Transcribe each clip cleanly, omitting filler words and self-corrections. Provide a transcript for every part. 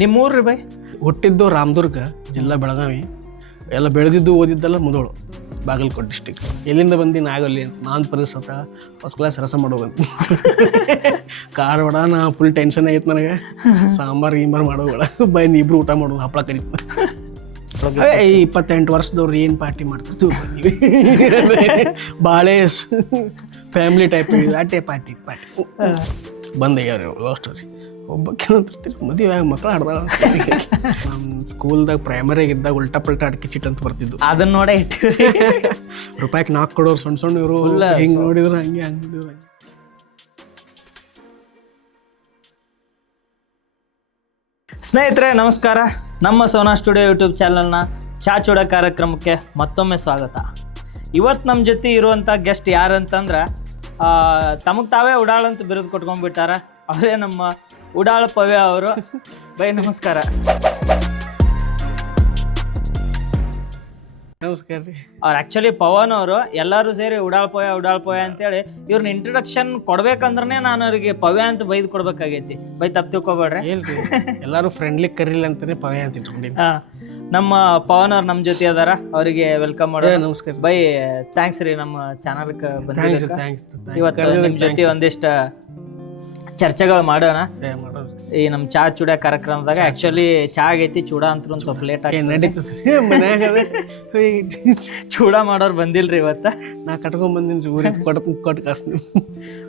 ನಿಮ್ಮ ಊರು ರೀ ಬೈ? ಹುಟ್ಟಿದ್ದು ರಾಮದುರ್ಗ ಜಿಲ್ಲಾ ಬೆಳಗಾವಿ, ಎಲ್ಲ ಬೆಳೆದಿದ್ದು ಓದಿದ್ದೆಲ್ಲ ಮುಧೋಳು ಬಾಗಲಕೋಟೆ ಡಿಸ್ಟಿಕ್. ಎಲ್ಲಿಂದ ಬಂದು ನಾಗಲ್ಲಿ ಅಂತ ನಾನು ಪರಿಸತ್ತ ಫಸ್ಟ್ ಕ್ಲಾಸ್ ರಸ ಮಾಡೋಗಂತ ಕಾರವಾಡ. ನಾ ಫುಲ್ ಟೆನ್ಷನ್ ಆಗೈತೆ ನನಗೆ, ಸಾಂಬಾರು ಗೀಂಬಾರು ಮಾಡೋಬೇಡ ಬೈ ನೀ ಇಬ್ರು ಊಟ ಮಾಡೋದು ಹಪ್ಪಳ ಕರೀತ. 28 ವರ್ಷದವ್ರು ಏನು ಪಾರ್ಟಿ ಮಾಡ್ತಾರೆ ಬಾಳೆ ಫ್ಯಾಮಿಲಿ ಟೈಪ್ ಅಟ್ಟೆ ಪಾರ್ಟಿ ಬಂದಾಗ್ಯಾವ್ರಿ ಲವ್ ಸ್ಟೋರಿ. ಒಬ್ಬಕ್ಕೇನಂತಿರ್ತೀರಿ ಮದುವೆ ಮಕ್ಕಳು ಆಡ್ದಾಳ. ನಮ್ಮ ಸ್ಕೂಲ್ದಾಗ ಪ್ರೈಮರಿಯಾಗ ಇದ್ದಾಗ ಉಲ್ಟಾ ಪಲ್ಟಾ ಅಡ್ಕೆ ಚೀಟ್ ಅಂತ ಬರ್ತಿದ್ದು, ಅದನ್ನ ನೋಡೇ ಇಟ್ಟಿರಿ. ರೂಪಾಯಿಗೆ 4 ಕೊಡೋರು ಸಣ್ಣ ಸಣ್ಣ ಇವರು ಹಿಂಗೆ ನೋಡಿದ್ರು ಹಂಗೆ ನೋಡಿದ್ರು. ಸ್ನೇಹಿತರೆ ನಮಸ್ಕಾರ, ನಮ್ಮ ಸೋನಾ ಸ್ಟುಡಿಯೋ ಯೂಟ್ಯೂಬ್ ಚಾನಲ್ನ ಚಾ ಚೂಡ ಕಾರ್ಯಕ್ರಮಕ್ಕೆ ಮತ್ತೊಮ್ಮೆ ಸ್ವಾಗತ. ಇವತ್ತು ನಮ್ಮ ಜೊತೆ ಇರುವಂಥ ಗೆಸ್ಟ್ ಯಾರಂತಂದ್ರೆ ತಮಗೆ ತಾವೇ ಉಡಾಳ ಅಂತ ಬಿರುದು ಕೊಟ್ಕೊಂಡ್ಬಿಟ್ಟಾರ. ಅವರೇ ನಮ್ಮ ಉಡಾಳ ಪವ್ಯ ಅವರು. ಬೈ ನಮಸ್ಕಾರ. ನಮಸ್ಕಾರ ರೀ. ಅವ್ರು ಆ್ಯಕ್ಚುಲಿ ಪವನ್ ಅವರು ಎಲ್ಲರೂ ಸೇರಿ ಉಡಾಳ ಪವ್ಯ ಅಂತೇಳಿ ಇವ್ರನ್ನ ಇಂಟ್ರೊಡಕ್ಷನ್ ಕೊಡ್ಬೇಕಂದ್ರೆ ನಾನು ಅವ್ರಿಗೆ ಪವ್ಯ ಅಂತ ಬೈದು ಕೊಡ್ಬೇಕಾಗೈತಿ. ಬೈ ತಪ್ಪು ತಿಳ್ಕೊಬೇಡ್ರಿ. ಹೇಳ್ರಿ, ಎಲ್ಲರೂ ಫ್ರೆಂಡ್ಲಿ ಕರೀಲಿ ಅಂತಾನೆ ಪವ್ಯ ಅಂತ ಇಟ್ಕೊಂಡಿನಿ. ನಮ್ಮ ಪವನ್ ಅವ್ರು ನಮ್ಮ ಜೊತೆ ಅದಾರ, ಅವರಿಗೆ ವೆಲ್ಕಮ್ ಮಾಡೋ. ನಮಸ್ಕಾರ ಬೈ. ಥ್ಯಾಂಕ್ಸ್ ರೀ ನಮ್ಮ ಚಾನಲ್ಗೆ ಬಂದಿದ್ದಕ್ಕೆ. ಇವತ್ತು ಇವತ್ತು ನಿಮ್ಮ ಜೊತೆ ಒಂದಿಷ್ಟು ಚರ್ಚೆಗಳು ಮಾಡೋಣ. ಈ ನಮ್ಮ ಚಾ ಚೂಡ ಕಾರ್ಯಕ್ರಮದಾಗ ಆಕ್ಚುಲಿ ಚಾ ಆಗೈತಿ, ಚೂಡ ಅಂತೂ ಒಂದು ಸ್ವಲ್ಪ ಲೇಟ್ ಆಗಿ ನಡೀತದೆ ಮನ್ಯಾಗ. ಚೂಡ ಮಾಡೋರು ಬಂದಿಲ್ರಿ ಇವತ್ತು. ನಾ ಕಟ್ಕೊಂಡ್ ಬಂದಿನಿ ಊರಿಗೆ ಕೊಟ್ಟು ಕಾಸ್ತೀನಿ.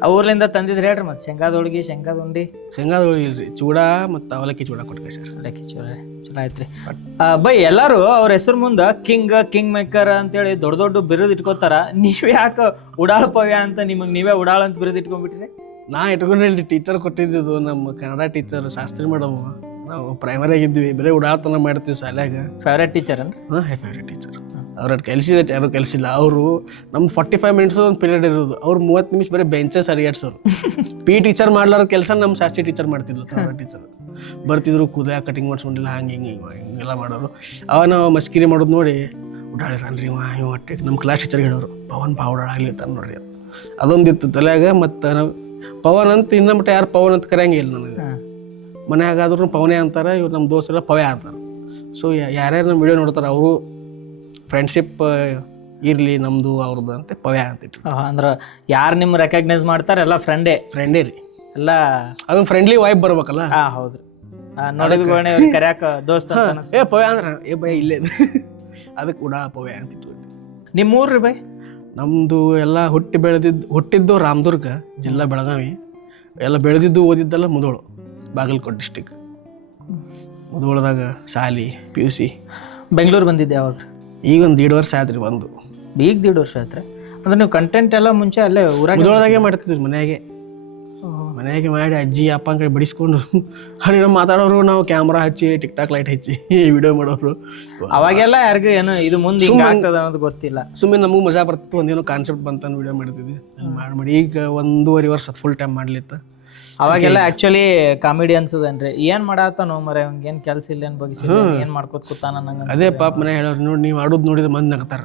ಆ ಊರ್ಲಿಂದ ತಂದಿದ್ರೆ ಹೇಳ್ರಿ. ಮತ್ತೆ ಶೇಂಗಾದ ಹೋಳಿಗೆ, ಶೇಂಗಾದ ಉಂಡಿ, ಶೇಂಗಾದ ಹೋಳಿಗೆ ಇಲ್ರಿ, ಚೂಡ ಮತ್ತು ಅವಲಕ್ಕಿ ಚೂಡ ಕೊಟ್ಟು ಕಳ್ಸ್ಯಾರ. ಅವಲಕ್ಕಿ ಚೂಡ ಚಲೋ ಆಯ್ತ್ರಿ. ಬೈ ಎಲ್ಲರೂ ಅವ್ರ ಹೆಸರು ಮುಂದೆ ಕಿಂಗ್ ಮೇಕರ್ ಅಂತೇಳಿ ದೊಡ್ಡ ದೊಡ್ಡ ಬಿರುದು ಇಟ್ಕೋತಾರ. ನೀವೇ ಯಾಕೆ ಉಡಾಳ ಪವ್ಯ ಅಂತ ನಿಮಗೆ ನೀವೇ ಉಡಾಳ ಅಂತ ಬಿರುದು ಇಟ್ಕೊಂಡ್ಬಿಟ್ರಿ? ನಾ ಇಟ್ಕೊಂಡ್ರಿ ಟೀಚರ್ ಕೊಟ್ಟಿದ್ದು, ನಮ್ಮ ಕನ್ನಡ ಟೀಚರ್ ಶಾಸ್ತ್ರಿ ಮೇಡಮ್. ನಾವು ಪ್ರೈಮರಿಯಾಗ ಇದ್ವಿ, ಬರೀ ಉಡಾಳ್ತನ ಮಾಡ್ತೀವಿ ಶಾಲ್ಯಾಗ. ಫೇವ್ರೇಟ್ ಟೀಚರ್ ಅನ್? ಹಾಂ, ಫೇವ್ರೇಟ್ ಟೀಚರ್. ಅವ್ರ ಕಲಿಸಿದ ಯಾರು ಕಲಿಸಿಲ್ಲ. ಅವರು ನಮ್ದು 45 ಮಿನಿಟ್ಸ್ ಒಂದು ಪೀರಿಯಡ್ ಇರೋದು, ಅವ್ರು 30 ನಿಮಿಷ ಬರೀ ಬೆಂಚಸ್ ಅಡಿಯಾಡ್ಸೋರು. ಪಿ ಟೀಚರ್ ಮಾಡ್ಲಾರ ಕೆಲಸ ನಮ್ಮ ಶಾಸ್ತ್ರಿ ಟೀಚರ್ ಮಾಡ್ತಿದ್ಲು. ಕನ್ನಡ ಟೀಚರ್ ಬರ್ತಿದ್ರು, ಕೂದಲ ಕಟಿಂಗ್ ಮಾಡ್ಸ್ಕೊಂಡಿಲ್ಲ, ಹಿಂಗೆಲ್ಲ ಮಾಡೋರು. ಅವ ನಾವು ಮಸ್ಕಿರಿ ಮಾಡೋದು ನೋಡಿ ಉಡಾಳಿತಾನ್ರಿ ಇವ ಒಟ್ಟಿಗೆ ನಮ್ಮ ಕ್ಲಾಸ್ ಟೀಚರ್ಗೆ ಹೇಳೋರು, ಪವನ್ ಉಡಾಳಾಗ್ಲಿ ತಾನು ನೋಡ್ರಿ ಅಂತ. ಅದೊಂದಿತ್ತು ತಲೆಯಾಗ. ಮತ್ತು ನಾವು ಪವನ್ ಅಂತ ಇನ್ನೊಂಬಿಟ್ಟು ಯಾರು ಪವನ್ ಅಂತ ಕರೆಯಂಗಿಲ್ಲ ನನಗೆ. ಮನೆಯಾಗಾದ್ರೂ ಪವನೇ ಅಂತಾರೆ, ಇವ್ರು ನಮ್ಮ ದೋಸ್ತರೆಲ್ಲ ಪವ್ಯ ಅಂತಾರೆ. ಸೊ ಯಾರ್ಯಾರು ನಮ್ಮ ವಿಡಿಯೋ ನೋಡ್ತಾರೆ ಅವರು ಫ್ರೆಂಡ್ಶಿಪ್ ಇರಲಿ ನಮ್ಮದು ಅವ್ರದ್ದು ಅಂತ ಪವ್ಯ ಅಂತಿಟ್ಟು. ಅಂದ್ರೆ ಯಾರು ನಿಮ್ಮ ರೆಕಗ್ನೈಸ್ ಮಾಡ್ತಾರೆ ಎಲ್ಲ ಫ್ರೆಂಡೇ ರೀ ಎಲ್ಲ. ಅದೊಂದು ಫ್ರೆಂಡ್ಲಿ ವೈಬ್ ಬರ್ಬೇಕಲ್ಲ. ಹೌದ್ರಿ. ನೋಡಿದ್ಗಳೇ ಕರ್ಯಾಕ ದೋಸ್ತ ಪವ್ಯ ಅಂದ್ರೆ ಬೈ ಇಲ್ಲೇ ಅದಕ್ಕೆ ಉಡಾಳ ಪವ್ಯ ಅಂತಿಟ್ಟು. ನಿಮ್ಮ ಊರು ರೀ ಬೈ? ನಮ್ಮದು ಎಲ್ಲ ಹುಟ್ಟಿದ್ದು ರಾಮದುರ್ಗ ಜಿಲ್ಲಾ ಬೆಳಗಾವಿ, ಎಲ್ಲ ಬೆಳೆದಿದ್ದು ಓದಿದ್ದೆಲ್ಲ ಮುಧೋಳು ಬಾಗಲಕೋಟೆ ಡಿಸ್ಟಿಕ್. ಮುಧೋಳದಾಗ ಶಾಲಿ PUC. ಬೆಂಗಳೂರು ಬಂದಿದ್ದೆ ಯಾವಾಗ? ಈಗ ಒಂದು 1.5 ವರ್ಷ ಆಯ್ತು ರೀ. ಬಂದು ಈಗ 1.5 ವರ್ಷ ಆಯ್ತು. ಅಂದ್ರೆ ನೀವು ಕಂಟೆಂಟ್ ಎಲ್ಲ ಮುಂಚೆ ಅಲ್ಲೇ ಮುಧೋಳದಾಗೆ ಮಾಡ್ತಿದ್ವಿ, ಮನೆಯಾಗೆ ಮಾಡಿ ಅಜ್ಜಿ ಅಪ್ಪ ಕಡೆ ಬಿಡಿಸ್ಕೊಂಡು ಅವ್ರ ಮಾತಾಡೋರು. ನಾವು ಕ್ಯಾಮ್ರಾ ಹಚ್ಚಿ ಟಿಕ್ಟಾಕ್ ಲೈಟ್ ಹಚ್ಚಿ ವಿಡಿಯೋ ಮಾಡೋರು. ಅವಾಗೆಲ್ಲ ಯಾರಿಗೂ ಏನು ಇದು ಮುಂದೆ ಹಿಂಗೆ ಆಗ್ತದ ಅನ್ನೋದು ಗೊತ್ತಿಲ್ಲ. ಸುಮ್ಮನೆ ನಮಗೂ ಮಜಾ ಬರ್ತಿತ್ತು, ಒಂದೇನೋ ಕಾನ್ಸೆಪ್ಟ್ ಬಂತಂದು ವಿಡಿಯೋ ಮಾಡ್ತಿದ್ವಿ. ಮಾಡಿ ಈಗ 1.5 ವರ್ಷ ಫುಲ್ ಟೈಮ್ ಮಾಡ್ಲಿತ್ತ. ಅವಾಗೆಲ್ಲ ಆಕ್ಚುಲಿ ಕಾಮಿಡಿ ಅನ್ಸೋದೇನ್ರಿ, ಏನ್ ಮಾಡಾತಾನೋ ಮರೆ ಅವ್ನಿಗೆ ಏನ್ ಕೆಲಸ ಇಲ್ಲ, ಏನ್ ಬಗ್ಸಿ ಏನ್ ಮಾಡ್ಕೋತ ಕೂತಾನ ನಂಗೆ. ಅದೇ ಪಾಪ ಮನೆ ಹೇಳೋರು, ನೋಡಿ ನೀವು ಆಡೋದು ನೋಡಿದ್ರೆ ಮಂದಿ ನಗ್ತಾರ,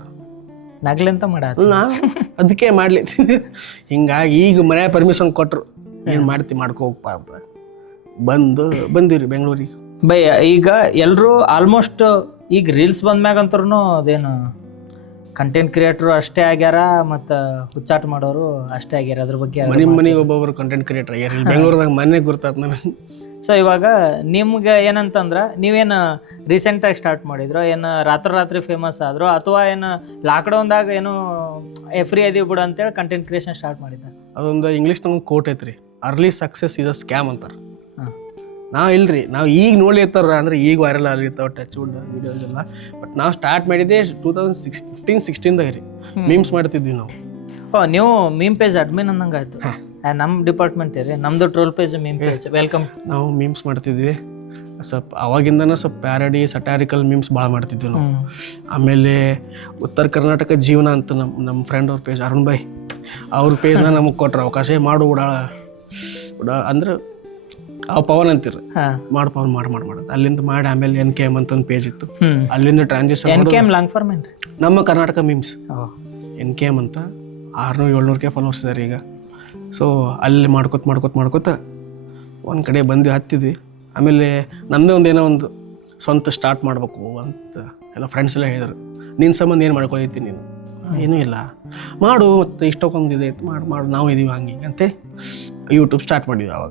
ನಗ್ಲಿಂತ ಮಾಡಾತ. ನಾನು ಅದಕ್ಕೆ ಮಾಡ್ಲಿತ್ತೀನಿ. ಹಿಂಗಾಗಿ ಈಗ ಮನೆ ಪರ್ಮಿಷನ್ ಕೊಟ್ರು, ಏನು ಮಾಡ್ಕೊ ಹೋಗಪ್ಪ ಅಂತ ಬಂದಿವ್ರಿ ಬೆಂಗಳೂರಿಗೆ. ಬೈ ಈಗ ಎಲ್ಲರೂ ಆಲ್ಮೋಸ್ಟ್ ಈಗ ರೀಲ್ಸ್ ಬಂದ್ಮ್ಯಾಗಂತರೂ ಅದೇನು ಕಂಟೆಂಟ್ ಕ್ರಿಯೇಟರ್ ಅಷ್ಟೇ ಆಗ್ಯಾರ, ಮತ್ತು ಹುಚ್ಚಾಟ ಮಾಡೋರು ಅಷ್ಟೇ ಆಗ್ಯಾರ. ಅದ್ರ ಬಗ್ಗೆ ಮನೆಗೆ ಒಬ್ಬೊಬ್ರು ಕಂಟೆಂಟ್ ಕ್ರಿಯೇಟರ್ ಆಗ್ಯಾರ ಬೆಂಗಳೂರದಾಗ. ಮನೆ ಗುರ್ತಾತ್ ನಮಗೆ. ಸೊ ಇವಾಗ ನಿಮ್ಗೆ ಏನಂತಂದ್ರೆ ನೀವೇನು ರೀಸೆಂಟಾಗಿ ಸ್ಟಾರ್ಟ್ ಮಾಡಿದ್ರು, ಏನು ರಾತ್ರಿ ಫೇಮಸ್ ಆದ್ರು, ಅಥವಾ ಏನು ಲಾಕ್ಡೌನ್ದಾಗ ಏನು ಫ್ರೀ ಅದೀವಿ ಬಿಡು ಅಂತೇಳಿ ಕಂಟೆಂಟ್ ಕ್ರಿಯೇಷನ್ ಸ್ಟಾರ್ಟ್ ಮಾಡಿದ್ದ? ಅದೊಂದು ಇಂಗ್ಲೀಷ್ ನಮ್ಗೆ ಕೋಟ್ ಐತ್ರಿ, early success is a scam ಅಂತಾರೆ. ನಾವು ಇಲ್ರಿ, ನಾವು ಈಗ ನೋಡ್ಲಿತ್ತಾರ ಅಂದ್ರೆ ಈಗ ವೈರಲ್ ಆಗಿರ್ತಾವ ಟಚ್ ವುಡ್ ವಿಡಿಯೋಸ್ ಎಲ್ಲ. ಬಟ್ ನಾವು ಸ್ಟಾರ್ಟ್ ಮಾಡಿದ್ದೆ 2015-16ದಾಗ ರೀ. ಮೀಮ್ಸ್ ಮಾಡ್ತಿದ್ವಿ ನಾವು. ನೀವು ಮೀಮ್ ಪೇಜ್ ಅಡ್ಮಿನ್ ಅಂದಂಗೆ ಆಯ್ತು. ನಮ್ಮ ಡಿಪಾರ್ಟ್ಮೆಂಟ್ ರೀ, ನಮ್ದು ಟ್ರೋಲ್ ಪೇಜ್ ಮೀಮ್ ಪೇಜ್. ವೆಲ್ಕಮ್. ನಾವು ಮೀಮ್ಸ್ ಮಾಡ್ತಿದ್ವಿ ಸ್ವಲ್ಪ ಅವಾಗಿಂದನೇ. ಸ್ವಲ್ಪ ಪ್ಯಾರಡಿ ಸಟಾರಿಕಲ್ ಮೀಮ್ಸ್ ಭಾಳ ಮಾಡ್ತಿದ್ವಿ ನಾವು. ಆಮೇಲೆ ಉತ್ತರ ಕರ್ನಾಟಕ ಜೀವನ ಅಂತ ನಮ್ಮ ಫ್ರೆಂಡ್ ಅವ್ರ ಪೇಜ್ ಅರುಣ್ ಭಾಯ್, ಅವ್ರ ಪೇಜ್ನ ನಮಗೆ ಕೊಟ್ರ ಅವಕಾಶ. ಮಾಡು ಉಡಾಳ ಅಂದ್ರೆ ಅವ್ ಪವನ್ ಅಂತೀರ, ಮಾಡು ಪವನ್ ಮಾಡೋದು. ಅಲ್ಲಿಂದ ಮಾಡಿ ಆಮೇಲೆ NKM ಅಂತ ಒಂದು ಪೇಜ್ ಇತ್ತು, ಅಲ್ಲಿಂದ ಟ್ರಾನ್ಸಿಷನ್. ನಮ್ಮ ಕರ್ನಾಟಕ ಮೀಮ್ಸ್ NKM ಅಂತ 600-700K ಫಾಲೋವರ್ಸ್ ಇದ್ದಾರೆ ಈಗ. ಸೊ ಅಲ್ಲಿ ಮಾಡ್ಕೋತ ಒಂದು ಕಡೆ ಬಂದು ಹತ್ತಿದ್ವಿ. ಆಮೇಲೆ ನಮ್ಮದೇ ಒಂದೇನೋ ಒಂದು ಸ್ವಂತ ಸ್ಟಾರ್ಟ್ ಮಾಡಬೇಕು ಅಂತ ಎಲ್ಲ ಫ್ರೆಂಡ್ಸ್ ಎಲ್ಲ ಹೇಳಿದರು. ನಿನ್ನ ಸಂಬಂಧ ಏನು ಮಾಡ್ಕೊಳೈತಿ ನೀನು, ಏನೂ ಇಲ್ಲ ಮಾಡು, ಮತ್ತು ಇಷ್ಟಕ್ಕೊಂದು ಇದೆ ಮಾಡು ನಾವು ಇದೀವಿ ಹಂಗೆ ಅಂತೆ ಯೂಟ್ಯೂಬ್ ಸ್ಟಾರ್ಟ್ ಮಾಡಿದ್ವಿ. ಅವಾಗ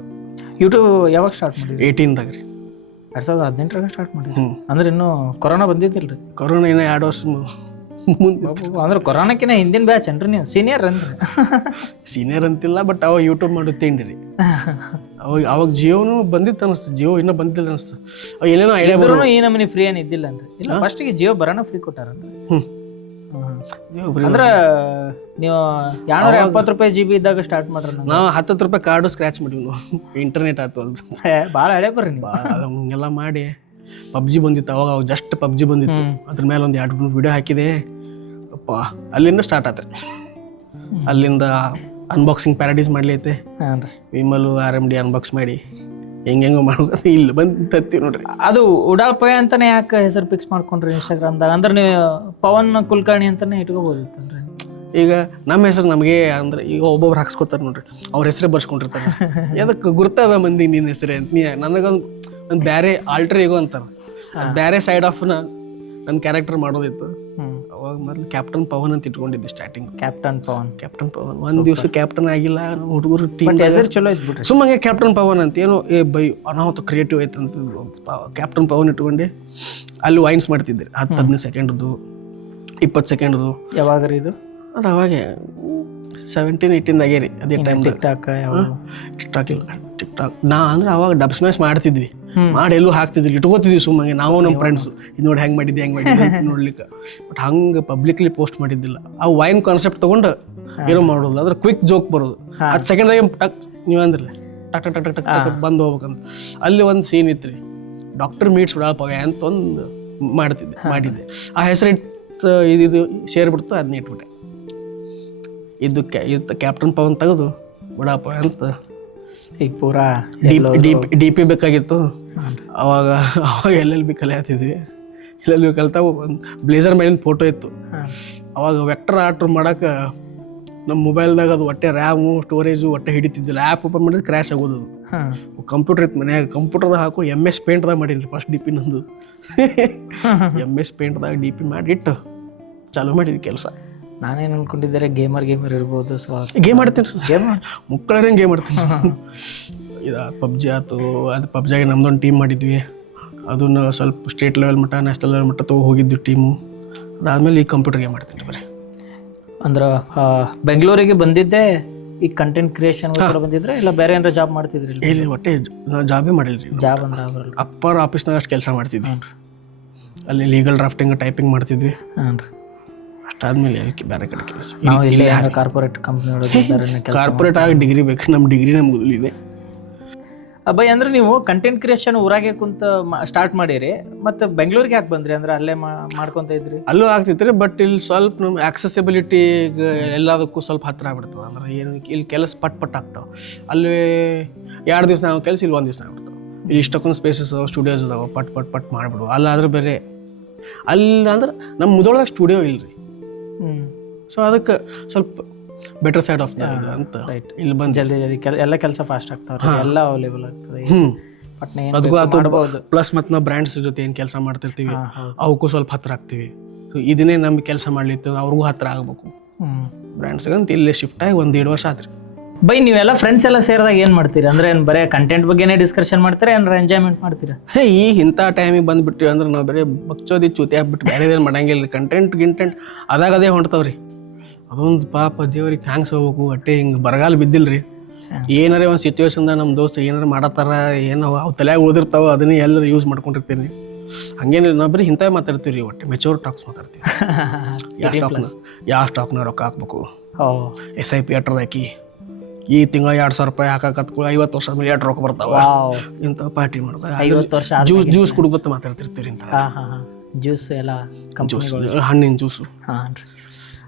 ಯೂಟ್ಯೂಬ್ ಯಾವಾಗ ಸ್ಟಾರ್ಟ್ ಮಾಡಿದ್ರಿ? 18ದಾಗ ರೀ, 2018 ಸ್ಟಾರ್ಟ್ ಮಾಡಿದ್ರಿ. ಅಂದ್ರೆ ಇನ್ನೂ ಕೊರೋನಾ ಬಂದಿದ್ದಿಲ್ಲ ರೀ? ಕೊರೋನಾ ಇನ್ನೂ 2 ವರ್ಷ ಮುಂದೆ. ಅಂದ್ರೆ ಕೊರೋನಾಕಿನ ಹಿಂದಿನ ಬ್ಯಾಚ್ ಏನ್ರಿ ನೀವು? ಸೀನಿಯರ್ ಅಂದ್ರೆ? ಸೀನಿಯರ್ ಅಂತಿಲ್ಲ, ಬಟ್ ಅವಾಗ ಯೂಟ್ಯೂಬ್ ಮಾಡೋದು ತಿಂಡಿ ರೀ. ಅವಾಗ ಜಿಯೋನು ಬಂದಿತ್ತು ಅನಿಸ್ತು, ಜಿಯೋ ಇನ್ನೂ ಬಂದಿಲ್ಲ ಅನಿಸ್ತು. ಏನೇನೋ ಐಡಿಯಾ ಬರೋನು ಈ ನಮೂನಿ ಫ್ರೀ ಏನು ಇದ್ದಿಲ್ಲ ಅಂದ್ರೆ? ಇಲ್ಲ, ಫಸ್ಟಿಗೆ ಜಿಯೋ ಬರೋಣ ಫ್ರೀ ಕೊಟ್ಟಾರನ್ರಿ. ಅಂದ್ರೆ ನೀವು 270 ರೂಪಾಯಿ GB ಇದ್ದಾಗ ಸ್ಟಾರ್ಟ್ ಮಾಡ್ರಿ. ನಾವು 10 ರೂಪಾಯಿ ಕಾರ್ಡು ಸ್ಕ್ರಾಚ್ ಮಾಡಿವಿ ನಾವು, ಇಂಟರ್ನೆಟ್ ಆಯ್ತು ಅಲ್ದು. ಭಾಳ ಹಳೆ ಬರ್ರಿ ನೀವು. ಹಂಗೆಲ್ಲ ಮಾಡಿ PUBG ಬಂದಿತ್ತು ಅವಾಗ ಜಸ್ಟ್ PUBG ಬಂದಿತ್ತು. ಅದ್ರ ಮೇಲೆ ಒಂದು 2-3 ವಿಡಿಯೋ ಹಾಕಿದೆ. ಅಪ್ಪ ಅಲ್ಲಿಂದ ಸ್ಟಾರ್ಟ್ ಆತ್ರಿ. ಅಲ್ಲಿಂದ ಅನ್ಬಾಕ್ಸಿಂಗ್ ಪ್ಯಾರಡೈಸ್ ಮಾಡ್ಲೈತೆ, ವಿಮಲು RMD ಅನ್ಬಾಕ್ಸ್ ಮಾಡಿ ಹೆಂಗೆಂಗೋ ಮಾಡೋದು ಇಲ್ಲಿ ಬಂದು ತತ್ತೀವಿ ನೋಡ್ರಿ. ಅದು ಉಡಾಳ್ ಪಯ ಅಂತಾನೆ ಯಾಕೆ ಹೆಸರು ಫಿಕ್ಸ್ ಮಾಡ್ಕೊಂಡ್ರಿ ಇನ್ಸ್ಟಾಗ್ರಾಮ್ದಾಗ? ಅಂದ್ರೆ ನೀವು ಪವನ್ ಕುಲಕರ್ಣಿ ಅಂತಾನೆ ಇಟ್ಕೋಬೋದಿತ್ತಲ್ರಿ. ಈಗ ನಮ್ಮ ಹೆಸರು ನಮಗೆ ಅಂದ್ರೆ ಈಗ ಒಬ್ಬೊಬ್ರು ಹಾಕ್ಸ್ಕೊತಾರೆ ನೋಡ್ರಿ, ಅವ್ರ ಹೆಸರೇ ಬರ್ಸ್ಕೊಂಡಿರ್ತಾರೆ. ಅದಕ್ಕೆ ಗುರ್ತದ ಮಂದಿ ನಿನ್ನ ಹೆಸರೇ ಅಂತ. ನನಗೊಂದು ಒಂದು ಬೇರೆ ಆಲ್ಟರ್ ಈಗೋ ಅಂತಾರೆ, ಬೇರೆ ಸೈಡ್ ಆಫ್ ನನ್ನ ಕ್ಯಾರೆಕ್ಟರ್ ಮಾಡೋದಿತ್ತು. ಅವಾಗ ಮೊದಲು ಕ್ಯಾಪ್ಟನ್ ಪವನ್ ಅಂತ ಇಟ್ಕೊಂಡಿದ್ದೆ ಸ್ಟಾರ್ಟಿಂಗ್. ಕ್ಯಾಪ್ಟನ್ ಪವನ್ ಒಂದು ದಿವಸ ಕ್ಯಾಪ್ಟನ್ ಆಗಿಲ್ಲ. ನಮ್ಮ ಹುಡುಗರು ಟೀಮ್ ಹೆಸರು ಚಲೋ ಐತೆ ಬಿಡ್ರಿ. ಸುಮ್ಮನೆ ಕ್ಯಾಪ್ಟನ್ ಪವನ್ ಅಂತ ಏನೋ ಬೈ ಅನಾಹುತ ಕ್ರಿಯೇಟಿವ್ ಐತೆ ಅಂತ ಕ್ಯಾಪ್ಟನ್ ಪವನ್ ಇಟ್ಕೊಂಡೆ. ಅಲ್ಲಿ ವೈನ್ಸ್ ಮಾಡ್ತಿದ್ದೆ 10-15 ಸೆಕೆಂಡ್ದು, 20 ಸೆಕೆಂಡ್ದು. ಯಾವಾಗ ರೀ ಇದು? ಅದು ಅವಾಗೆ 17-18 ರೀ. ಅದೇ ಟೈಮ್ ಟಿಕ್ಟಾಕ್ ಇಲ್ಲ, ಟಿಕ್ಟಾಕ್ ನಾ ಅಂದ್ರೆ ಅವಾಗ ಡಬ್ ಸ್ಮ್ಯಾಶ್ ಮಾಡ್ತಿದ್ವಿ, ಮಾಡಿ ಎಲ್ಲೂ ಹಾಕ್ತಿದ್ವಿ, ಇಟ್ಕೋತಿದ್ವಿ ಸುಮ್ಮನೆ ನಾವು ನಮ್ಮ ಫ್ರೆಂಡ್ಸು. ಇದು ನೋಡಿ ಹೆಂಗೆ ಮಾಡಿದ್ದೆ ನೋಡ್ಲಿಕ್ಕೆ. ಬಟ್ ಹಂಗೆ ಪಬ್ಲಿಕ್ಲಿ ಪೋಸ್ಟ್ ಮಾಡಿದ್ದಿಲ್ಲ. ಆ ವೈನ್ ಕಾನ್ಸೆಪ್ಟ್ ತೊಗೊಂಡು ಏನೋ ಮಾಡೋದು, ಅಂದ್ರೆ ಕ್ವಿಕ್ ಜೋಕ್ ಬರೋದು. 10 ಸೆಕೆಂಡ್ದಾಗೆ ಟಕ್ ನೀವು ಅಂದ್ರಲ್ಲ ಟಕ್ ಟಕ್ ಟಕ್ ಟಕ್ ಟಕ್ ಬಂದು ಹೋಗ್ಬೇಕಂತ. ಅಲ್ಲಿ ಒಂದು ಸೀನ್ ಇತ್ತು ರೀ, ಡಾಕ್ಟರ್ ಮೀಟ್ಸ್ ಉಡಾಪವೆ ಅಂತ ಒಂದು ಮಾಡಿದ್ದೆ. ಆ ಹೆಸರಿಟ್ಟು ಇದು ಸೇರಿಬಿಡ್ತು, ಅದನ್ನ ಇಟ್ಬಿಟ್ಟೆ. ಇದು ಕ್ಯಾಪ್ಟನ್ ಪವನ್ ತೆಗೆದು ಉಡಾಪ ಅಂತ ಈಗ ಪೂರಾ DP ಬೇಕಾಗಿತ್ತು. ಅವಾಗ LLB ಕಲಿಯಾತಿದ್ವಿ. LLB ಕಲಿತಾ ಬ್ಲೇಸರ್ ಮೇಲಿನ ಫೋಟೋ ಇತ್ತು. ಅವಾಗ ವೆಕ್ಟರ್ ಆರ್ಡರ್ ಮಾಡೋಕೆ ನಮ್ಮ ಮೊಬೈಲ್ದಾಗ ಅದು ಒಟ್ಟೆ ರ್ಯಾಮು ಸ್ಟೋರೇಜು ಒಟ್ಟೆ ಹಿಡಿತಿದ್ದಿಲ್ಲ. ಆ್ಯಪ್ ಓಪನ್ ಮಾಡಿದ್ರೆ ಕ್ರ್ಯಾಶ್ ಆಗೋದು. ಅದು ಕಂಪ್ಯೂಟರ್ ಇತ್ತು ಮನ್ಯಾಗ, ಕಂಪ್ಯೂಟರ್ದಾಗ ಹಾಕೋ MS ಪೇಂಟ್ದಾಗ ಮಾಡೀನಿ ಫಸ್ಟ್ DP ನಂದು. MS ಪೇಂಟ್ದಾಗ DP ಮಾಡಿಟ್ಟು ಚಾಲೂ ಮಾಡಿದ್ವಿ ಕೆಲಸ. ನಾನೇನು ಅನ್ಕೊಂಡಿದ್ದಾರೆ ಗೇಮರ್ ಇರ್ಬೋದು. ಸೊ ಗೇಮ್ ಆಡ್ತೀನಿ, ಮುಕ್ಕಳರೇನು ಗೇಮ್ ಆಡ್ತೀನಿ. ಇದು PUBG ಆಯ್ತು. ಅದು PUBGಗೆ ನಮ್ದೊಂದು ಟೀಮ್ ಮಾಡಿದ್ವಿ. ಅದನ್ನು ಸ್ವಲ್ಪ ಸ್ಟೇಟ್ ಲೆವೆಲ್ ಮಟ್ಟ ನ್ಯಾಷನಲ್ ಲೆವೆಲ್ ಮಟ್ಟ ಹೋಗಿದ್ವಿ ಟೀಮು. ಅದಾದಮೇಲೆ ಈಗ ಕಂಪ್ಯೂಟರ್ ಗೇಮ್ ಮಾಡ್ತೀನಿ ಬರೀ. ಅಂದ್ರೆ ಬೆಂಗಳೂರಿಗೆ ಬಂದಿದ್ದೆ ಈ ಕಂಟೆಂಟ್ ಕ್ರಿಯೇಷನ್ ಬಂದಿದ್ರೆ ಇಲ್ಲ ಬೇರೆ ಏನಾರ ಜಾಬ್ ಮಾಡ್ತಿದ್ರಿ? ಇಲ್ಲಿ ಒಟ್ಟೆ ನಾವು ಜಾಬೇ ಮಾಡಿಲ್ರಿ. ಜಾಬ್ ಅಂದ್ರೆ ಅಪ್ಪರ್ ಆಫೀಸ್ನಾಗ ಅಷ್ಟು ಕೆಲಸ ಮಾಡ್ತಿದ್ವಿ. ಅಲ್ಲಿ ಲೀಗಲ್ ಡ್ರಾಫ್ಟಿಂಗ್ ಟೈಪಿಂಗ್ ಮಾಡ್ತಿದ್ವಿ. ಹಾಂ ರೀ. ಅಷ್ಟಾದ್ಮೇಲೆ ಬೇರೆ ಕಡೆ ಕೆಲಸ. ನಾವು ಇಲ್ಲೇ ಕಾರ್ಪೊರೇಟ್ ಕಂಪ್ನಿ ಕಾರ್ಪೊರೇಟ್ ಆಗಿ ಡಿಗ್ರಿ ಬೇಕು. ನಮ್ಮ ಡಿಗ್ರಿನೇ ಮುಗಿದಿದೆ. ಅಬ್ಬಾಯ್ ಅಂದ್ರೆ ನೀವು ಕಂಟೆಂಟ್ ಕ್ರಿಯೇಷನ್ ಊರಾಗೆ ಕುಂತ ಸ್ಟಾರ್ಟ್ ಮಾಡಿರಿ, ಮತ್ತು ಬೆಂಗಳೂರಿಗೆ ಯಾಕೆ ಬಂದ್ರಿ? ಅಂದ್ರೆ ಅಲ್ಲೇ ಮಾಡ್ಕೊತ ಇದ್ರಿ? ಅಲ್ಲೂ ಆಗ್ತಿತ್ತು, ಬಟ್ ಇಲ್ಲಿ ಸ್ವಲ್ಪ ನಮ್ಮ ಆಕ್ಸೆಸಿಬಿಲಿಟಿ ಎಲ್ಲದಕ್ಕೂ ಸ್ವಲ್ಪ ಹತ್ತಿರ ಆಗ್ಬಿಡ್ತದೆ. ಅಂದ್ರೆ ಏನು ಇಲ್ಲಿ ಕೆಲಸ ಪಟ್ ಆಗ್ತಾವೆ. ಅಲ್ಲಿ 2 ದಿವಸ ನಾವು ಕೆಲಸ, ಇಲ್ಲಿ 1 ದಿವಸ ಆಗ್ಬಿಡ್ತಾವೆ. ಇಲ್ಲಿ ಇಷ್ಟಕ್ಕೊಂದು ಸ್ಪೇಸಸ್ ಅದಾವೆ, ಸ್ಟುಡಿಯೋಸ್ ಅದಾವೆ, ಪಟ್ ಮಾಡಿಬಿಡು. ಅಲ್ಲಾದ್ರೆ ಬೇರೆ ಅಲ್ಲಿ ಅಂದ್ರೆ ನಮ್ಮ ಮುದೋಳದಾಗ ಸ್ಟುಡಿಯೋ ಇಲ್ರಿ. ಸೊ ಅದಕ್ಕೆ ಸ್ವಲ್ಪ ಬೆಟರ್ ಸೈಡ್ ಆಫ್ ಅಂತ ಇಲ್ಲಿ ಬಂದು ಜಲ್ದಿ ಎಲ್ಲ ಕೆಲಸ ಫಾಸ್ಟ್ ಆಗ್ತಾವೆ, ಎಲ್ಲ ಅವೈಲೇಬಲ್ ಆಗ್ತದೆ. ಪ್ಲಸ್ ಮತ್ತು ನಾವು ಬ್ರ್ಯಾಂಡ್ಸ್ ಜೊತೆ ಏನು ಕೆಲಸ ಮಾಡ್ತಿರ್ತೀವಿ ಅವಕ್ಕೂ ಸ್ವಲ್ಪ ಹತ್ತಿರ ಆಗ್ತೀವಿ. ಸೊ ಇದನ್ನೇ ನಮ್ಗೆ ಕೆಲಸ ಮಾಡ್ಲಿತ್ತು, ಅವ್ರಿಗೂ ಹತ್ತಿರ ಆಗ್ಬೇಕು ಬ್ರ್ಯಾಂಡ್ಸ್ಗೆ ಅಂತ ಇಲ್ಲೇ ಶಿಫ್ಟ್ ಆಗಿ 1-2 ವರ್ಷ ಆತ್ರಿ. ಬೈ ನೀವೆಲ್ಲ ಫ್ರೆಂಡ್ಸ್ ಎಲ್ಲ ಸೇರಿದಾಗ ಏನು ಮಾಡ್ತೀರಿ? ಅಂದ್ರೆ ಏನು ಬರೀ ಕಂಟೆಂಟ್ ಬಗ್ಗೆನೇ ಡಿಸ್ಕಷನ್ ಮಾಡ್ತೀರಾ, ಏನಾರ ಎಂಜಾಯ್ಮೆಂಟ್ ಮಾಡ್ತೀರಾ? ಈಗ ಇಂಥ ಟೈಮಿಗೆ ಬಂದುಬಿಟ್ಟಿವಿ ಅಂದ್ರೆ ನಾವು ಬರೀ ಬಚ್ಚೋದಿ ಚೂತಿ ಆಗ್ಬಿಟ್ಟು ಬೇರೆದೇನು ಮಾಡಂಗಿಲ್ಲ. ಕಂಟೆಂಟ್ ಅದಾಗದೇ ಹೊಂಟ್ತಾವ್ರಿ. ಅದೊಂದು ಪಾಪ ದೇವ್ರಿಗೆ ಥ್ಯಾಂಕ್ಸ್ ಹೋಗ್ಬೇಕು. ಒಟ್ಟೆ ಹಿಂಗೆ ಬರಗಾಲ ಬಿದ್ದಿಲ್ರಿ. ಏನಾರೇ ಒಂದು ಸಿಚುವೇಶನ್ದಾಗ ನಮ್ಮ ದೋಸ್ತ ಏನಾರು ಮಾಡತ್ತಾರ, ಏನೋ ಅವು ತಲೆಯಾಗ ಓದಿರ್ತಾವ, ಅದನ್ನೇ ಎಲ್ಲರೂ ಯೂಸ್ ಮಾಡ್ಕೊಂಡಿರ್ತೀನಿ. ಹಂಗೇನಿಲ್ಲ, ನಾವು ಬರೀ ಇಂಥವೇ ಮಾತಾಡ್ತೀವಿ ರೀ. ಒಟ್ಟೆ ಮೆಚೂರ್ ಟಾಕ್ಸ್ ಮಾತಾಡ್ತೀವಿ. ಯಾವ ಸ್ಟಾಕ್ನ ರೊಕ್ಕ ಹಾಕ್ಬೇಕು, SIP ಅಟ್ರದ್ದು ಹಾಕಿ ಈ ತಿಂಗಳ 2,000 ರೂಪಾಯಿ ಹಾಕತ್ಕೊಳ್ಳಿ, 50 ವರ್ಷ ಮೇಲೆ 2 ರೊಕ್ಕ ಬರ್ತಾವ, ಇಂಥ ಪಾರ್ಟಿ ಮಾಡ್ಬೇಕು. ಜ್ಯೂಸ್ ಕುಡ್ಕೊತ ಮಾತಾಡ್ತಿರ್ತೀವಿ. ಇಂಥ ಜ್ಯೂಸ್ ಎಲ್ಲ ಹಣ್ಣಿನ ಜ್ಯೂಸು,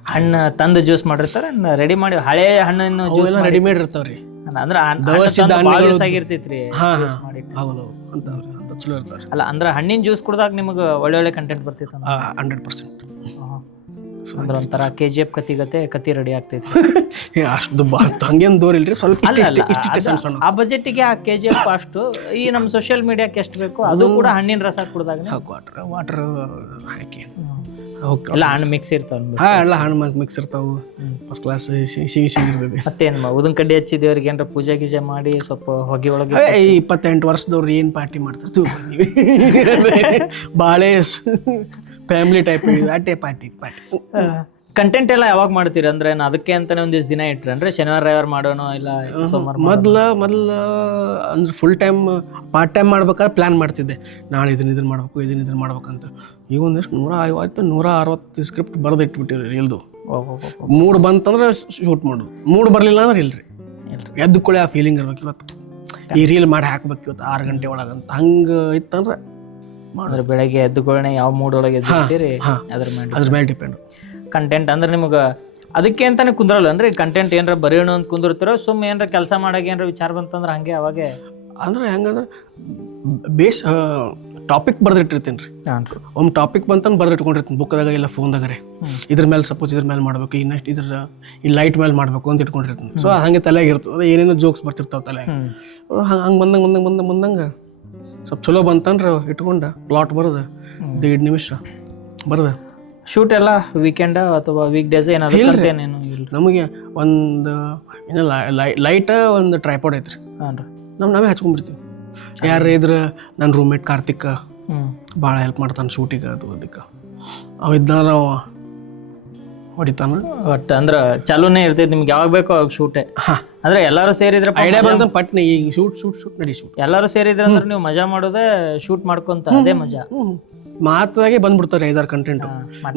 ಹಣ್ಣು ತಂದು ಜ್ಯೂಸ್ ಮಾಡಿರ್ತಾರೆ, ರೆಡಿ ಮಾಡಿ ಹಳೆ ಹಣ್ಣನ್ನು ಜ್ಯೂಸ್ ರೆಡಿಮೇಡ್ ಇರ್ತಾವ್ರಿ. ಅಂದ್ರೆ ಆಗಿರ್ತೈತ್ರಿ. ಚಲೋ ಇರ್ತಾರೆ. ಅಲ್ಲ ಅಂದ್ರೆ ಹಣ್ಣಿನ ಜ್ಯೂಸ್ ಕುಡ್ದಾಗ ನಿಮಗೆ ಒಳ್ಳೆ ಕಂಟೆಂಟ್ ಬರ್ತಿತ್ತು? 100%. ಅಂದ್ರೆ ಒಂಥರ KGF ಕತಿಗತೆ ಕತಿ ರೆಡಿ ಆಗ್ತೈತಿ. ಅಷ್ಟು ಹಂಗೇನು ದೂರ ಇಲ್ರಿ, ಸ್ವಲ್ಪ ಇಷ್ಟೇ ಸಣ್ಣ ಸಣ್ಣ. ಆ ಬಜೆಟ್ಗೆ ಆ KGF ಅಷ್ಟು ಈ ನಮ್ಮ ಸೋಷಿಯಲ್ ಮೀಡಿಯಾಕ್ಕೆ ಎಷ್ಟು ಬೇಕು ಅದು ಕೂಡ ಹಣ್ಣಿನ ರಸ ಕುಡ್ದಾಗ ವಾಟರ್ ಹಾಕಿ ಎಲ್ಲ ಹಣ್ಣು ಮಿಕ್ಸ್ ಇರ್ತಾವ. ಎಲ್ಲ ಹಣ್ಣು ಮಿಕ್ಸ್ ಇರ್ತಾವು, ಫಸ್ಟ್ ಕ್ಲಾಸ್ ಸಿಹಿ ಇರ್ತದೆ. ಮತ್ತೇನ್ ಉದನ್ ಕಡ್ಡಿ ಹಚ್ಚಿ ದೇವ್ರಿಗೆ ಏನಾರ ಪೂಜೆ ಗೀಜೆ ಮಾಡಿ ಸ್ವಲ್ಪ ಹೊಗೆ ಒಳಗೆ 28 ವರ್ಷದವ್ರು ಏನು ಪಾರ್ಟಿ ಮಾಡ್ತಾರೆ ಬಾಳೆ ಫ್ಯಾಮಿಲಿ ಟೈಪ್ ಅಟ್ಟೆ ಪಾರ್ಟಿ. ಕಂಟೆಂಟ್ ಎಲ್ಲ ಯಾವಾಗ ಮಾಡ್ತೀರಿ ಅಂದ್ರೆ ಅದಕ್ಕೆ ಅಂತಾನೆ ಒಂದಿವ್ಸ ದಿನ ಇಟ್ರಿ ಅಂದ್ರೆ ಶನಿವಾರ ರವಿವಾರ ಮಾಡೋಣ ಇಲ್ಲ ಸೋಮವಾರ? ಮೊದ್ಲ ಅಂದ್ರೆ ಫುಲ್ ಟೈಮ್ ಪಾರ್ಟ್ ಟೈಮ್ ಮಾಡ್ಬೇಕಾದ್ರೆ ಪ್ಲಾನ್ ಮಾಡ್ತಿದ್ದೆ, ನಾಳೆ ಇದನ್ನ ಮಾಡ್ಬೇಕು ಇದನ್ನ ಮಾಡ್ಬೇಕಂತ. ಈಗ ಒಂದಷ್ಟು 150-160 ಸ್ಕ್ರಿಪ್ಟ್ ಬರೆದು ಇಟ್ಬಿಟ್ಟಿರಿ ರೀಲ್ದು. ಮೂಡ್ ಬಂತಂದ್ರೆ ಶೂಟ್ ಮಾಡೋದು, ಮೂಡ್ ಬರಲಿಲ್ಲ ಅಂದ್ರೆ ಇಲ್ರಿ. ಎದ್ದು ಕೂಡ ಆ ಫೀಲಿಂಗ್ ಇರ್ಬೇಕು, ಇವತ್ತು ಈ ರೀಲ್ ಮಾಡಿ ಹಾಕ್ಬೇಕು ಇವತ್ತು 6 ಗಂಟೆ ಒಳಗಂತ. ಹಂಗೆ ಇತ್ತಂದ್ರೆ ಅಂದ್ರೆ ಬೆಳಗ್ಗೆ ಎದ್ದುಕೊಳ್ಳೆ ಯಾವ ಮೂಡ್ ಒಳಗೆ ಎದ್ದಿರ್ತೀರಿ ಅದ್ರ ಮೇಲೆ ಡಿಪೆಂಡ್. ಕಂಟೆಂಟ್ ಅಂದ್ರೆ ನಿಮ್ಗೆ ಅದಕ್ಕೆ ಅಂತಾನೆ ಕುಂದ್ರಲ್ಲ ಅಂದ್ರೆ ಕಂಟೆಂಟ್ ಏನಾರ ಬರೆಯೋಣ ಅಂತ ಕುಂದಿರ್ತಿರೋ ಸುಮ್ಮನೆ ಏನಾರ ಕೆಲಸ ಮಾಡಾಗ ಏನಾರ ವಿಚಾರ ಬಂತಂದ್ರೆ ಹಂಗೆ ಅವಾಗೆ ಅಂದ್ರೆ ಹೆಂಗಂದ್ರೆ ಬೇಸ್ ಟಾಪಿಕ್ ಬರ್ದಿಟ್ಟಿರ್ತೀನಿ ರೀ. ಒಂದು ಟಾಪಿಕ್ ಬಂತಂದು ಬರ್ದಿಟ್ಕೊಂಡಿರ್ತೀನಿ ಬುಕ್ದಾಗ ಇಲ್ಲ ಫೋನ್ದಾಗ್ರೆ. ಇದ್ರ ಮೇಲೆ ಸಪೋಸ್ ಇದ್ರ ಮೇಲೆ ಮಾಡ್ಬೇಕು, ಇನ್ನಷ್ಟು ಈ ಲೈಟ್ ಮೇಲೆ ಮಾಡ್ಬೇಕು ಅಂತ ಇಟ್ಕೊಂಡಿರ್ತೀನಿ. ಸೊ ಹಂಗೆ ತಲೆಯಾಗ ಇರ್ತದೆ, ಏನೇನೋ ಜೋಕ್ಸ್ ಬರ್ತಿರ್ತಾವೆ ತಲೆಯಾಗ. ಹಂಗೆ ಬಂದಂಗೆ ಸ್ವಲ್ಪ ಚಲೋ ಬಂತಂದ್ರೆ ಇಟ್ಕೊಂಡ ಪ್ಲಾಟ್ ಬರೋದು 1.5 ನಿಮಿಷ ಬರೋದು. ಶೂಟ್ ಎಲ್ಲ ವೀಕೆಂಡ್ ಅಥವಾ ವೀಕ್ ಡೇಸ್ ಏನಾದ್ರು? ನಮಗೆ ಒಂದು ಲೈಟ್ ಒಂದು ಟ್ರೈಪಾಡ್ ಐತ್ರಿ, ನಾವೇ ಹಚ್ಕೊಂಡ್ಬಿಡ್ತೀವಿ. ಯಾರು ಇದ್ರೆ ನನ್ನ ರೂಮ್ಮೇಟ್ ಕಾರ್ತಿಕ್ ಭಾಳ ಹೆಲ್ಪ್ ಮಾಡ್ತಾನೆ ಶೂಟಿಗೆ, ಅದು ಅದಕ್ಕೆ ಅವ ಇದ್ದ ನಾವು ಹೊಡಿತಾನ. ಒಟ್ಟು ಅಂದ್ರೆ ಚಾಲೂನೇ ಇರ್ತೈತಿ ನಿಮ್ಗೆ ಯಾವಾಗ ಬೇಕೋ ಅವಾಗ ಶೂಟೇ. ಅಂದ್ರೆ ಎಲ್ಲರೂ ಸೇರಿದ್ರೆ ಐಡಿಯಾ ಬಂದ ಪಟ್ನೆ ಈಗ ಶೂಟ್ ನಡಿ ಶೂಟ್ ಎಲ್ಲರೂ ಸೇರಿದ್ರೆ ಅಂದ್ರೆ ನೀವು ಮಜಾ ಮಾಡೋದೇ ಶೂಟ್ ಮಾಡ್ಕೊಂತ ಅದೇ ಮಜಾ. ಮಾತಾಗೆ ಬಂದ್ಬಿಡ್ತಾರೆ 5-6 ಕಂಟೆಂಟ್.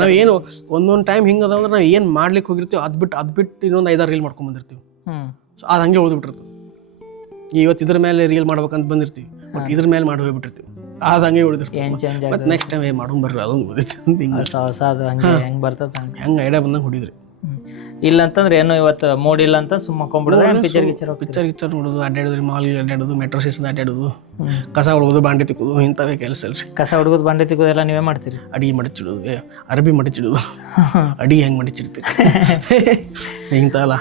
ನಾವ್ ಏನು ಒಂದೊಂದು ಟೈಮ್ ಹಿಂಗದ ಅಂದ್ರೆ ನಾವು ಏನು ಮಾಡ್ಲಿಕ್ಕೆ ಹೋಗಿರ್ತೀವಿ ಅದ್ ಬಿಟ್ಟು ಇನ್ನೊಂದು 5-6 ರೀಲ್ ಮಾಡ್ಕೊಂಡ್ ಬಂದಿರ್ತೀವಿ. ಸೊ ಅದು ಹಂಗೆ ಉಳಿದ್ಬಿಟ್ಟಿರ್ತದೆ. ಇವತ್ತು ಇದ್ರ ಮೇಲೆ ರೀಲ್ ಮಾಡ್ಬೇಕಂತ ಬಂದಿರ್ತೀವಿ, ಬಟ್ ಇದ್ರ ಮೇಲೆ ಮಾಡಿ ಹೋಗ್ಬಿಟ್ಟಿರ್ತೀವಿ, ಅದು ಹಂಗೆ ಉಳಿದಿರ್ತೀವಿ. ಮತ್ತೆ ನೆಕ್ಸ್ಟ್ ಟೈಮ್ ಏನು ಮಾಡೋಣ ಬರ್ರಿ ಅದೊಂದು ಹೆಂಗ್ ಬರ್ತದ ಹೆಂಗೆ ಐಡಿಯಾ ಬಂದಂಗೆ ಹೊಡಿದ್ರಿ. ಇಲ್ಲ ಅಂತಂದ್ರೆ ಏನು ಇವತ್ತು ಮೂಡ್ ಇಲ್ಲ ಅಂತ ಸುಮ್ಮಕೊಂಡ್ಬಿಡೋದು, ಪಿಕ್ಚರ್ ನೋಡೋದು, ಅಡ್ಡಾಡೋದು, ಮಾಲ್ ಅಡ್ಡಾಡೋದು, ಮೆಟ್ರೋ ಸ್ಟೇಷನ್ ಅಡ್ಡಾಡೋದು, ಕಸ ಹೊಡೋದು, ಬಾಂಡೆ ತಿಕ್ಕೋದು, ಇಂಥವೇ ಕೆಲಸ ಅಲ್ರಿ. ಕಸ ಹುಡುಗೋದು ಬಾಂಡೆ ತಿಕ್ಕೋದು ಎಲ್ಲ ನೀವೇ ಮಾಡ್ತೀರಿ? ಅಡಿಗೆ ಮಡಚಿಡೋದು, ಅರಬಿ ಮಡಚಿಡೋದು, ಅಡಿಗೆ ಹೆಂಗೆ ಮಡಚಿಡ್ತೀರಿ ಇಂಥಲ್ಲ.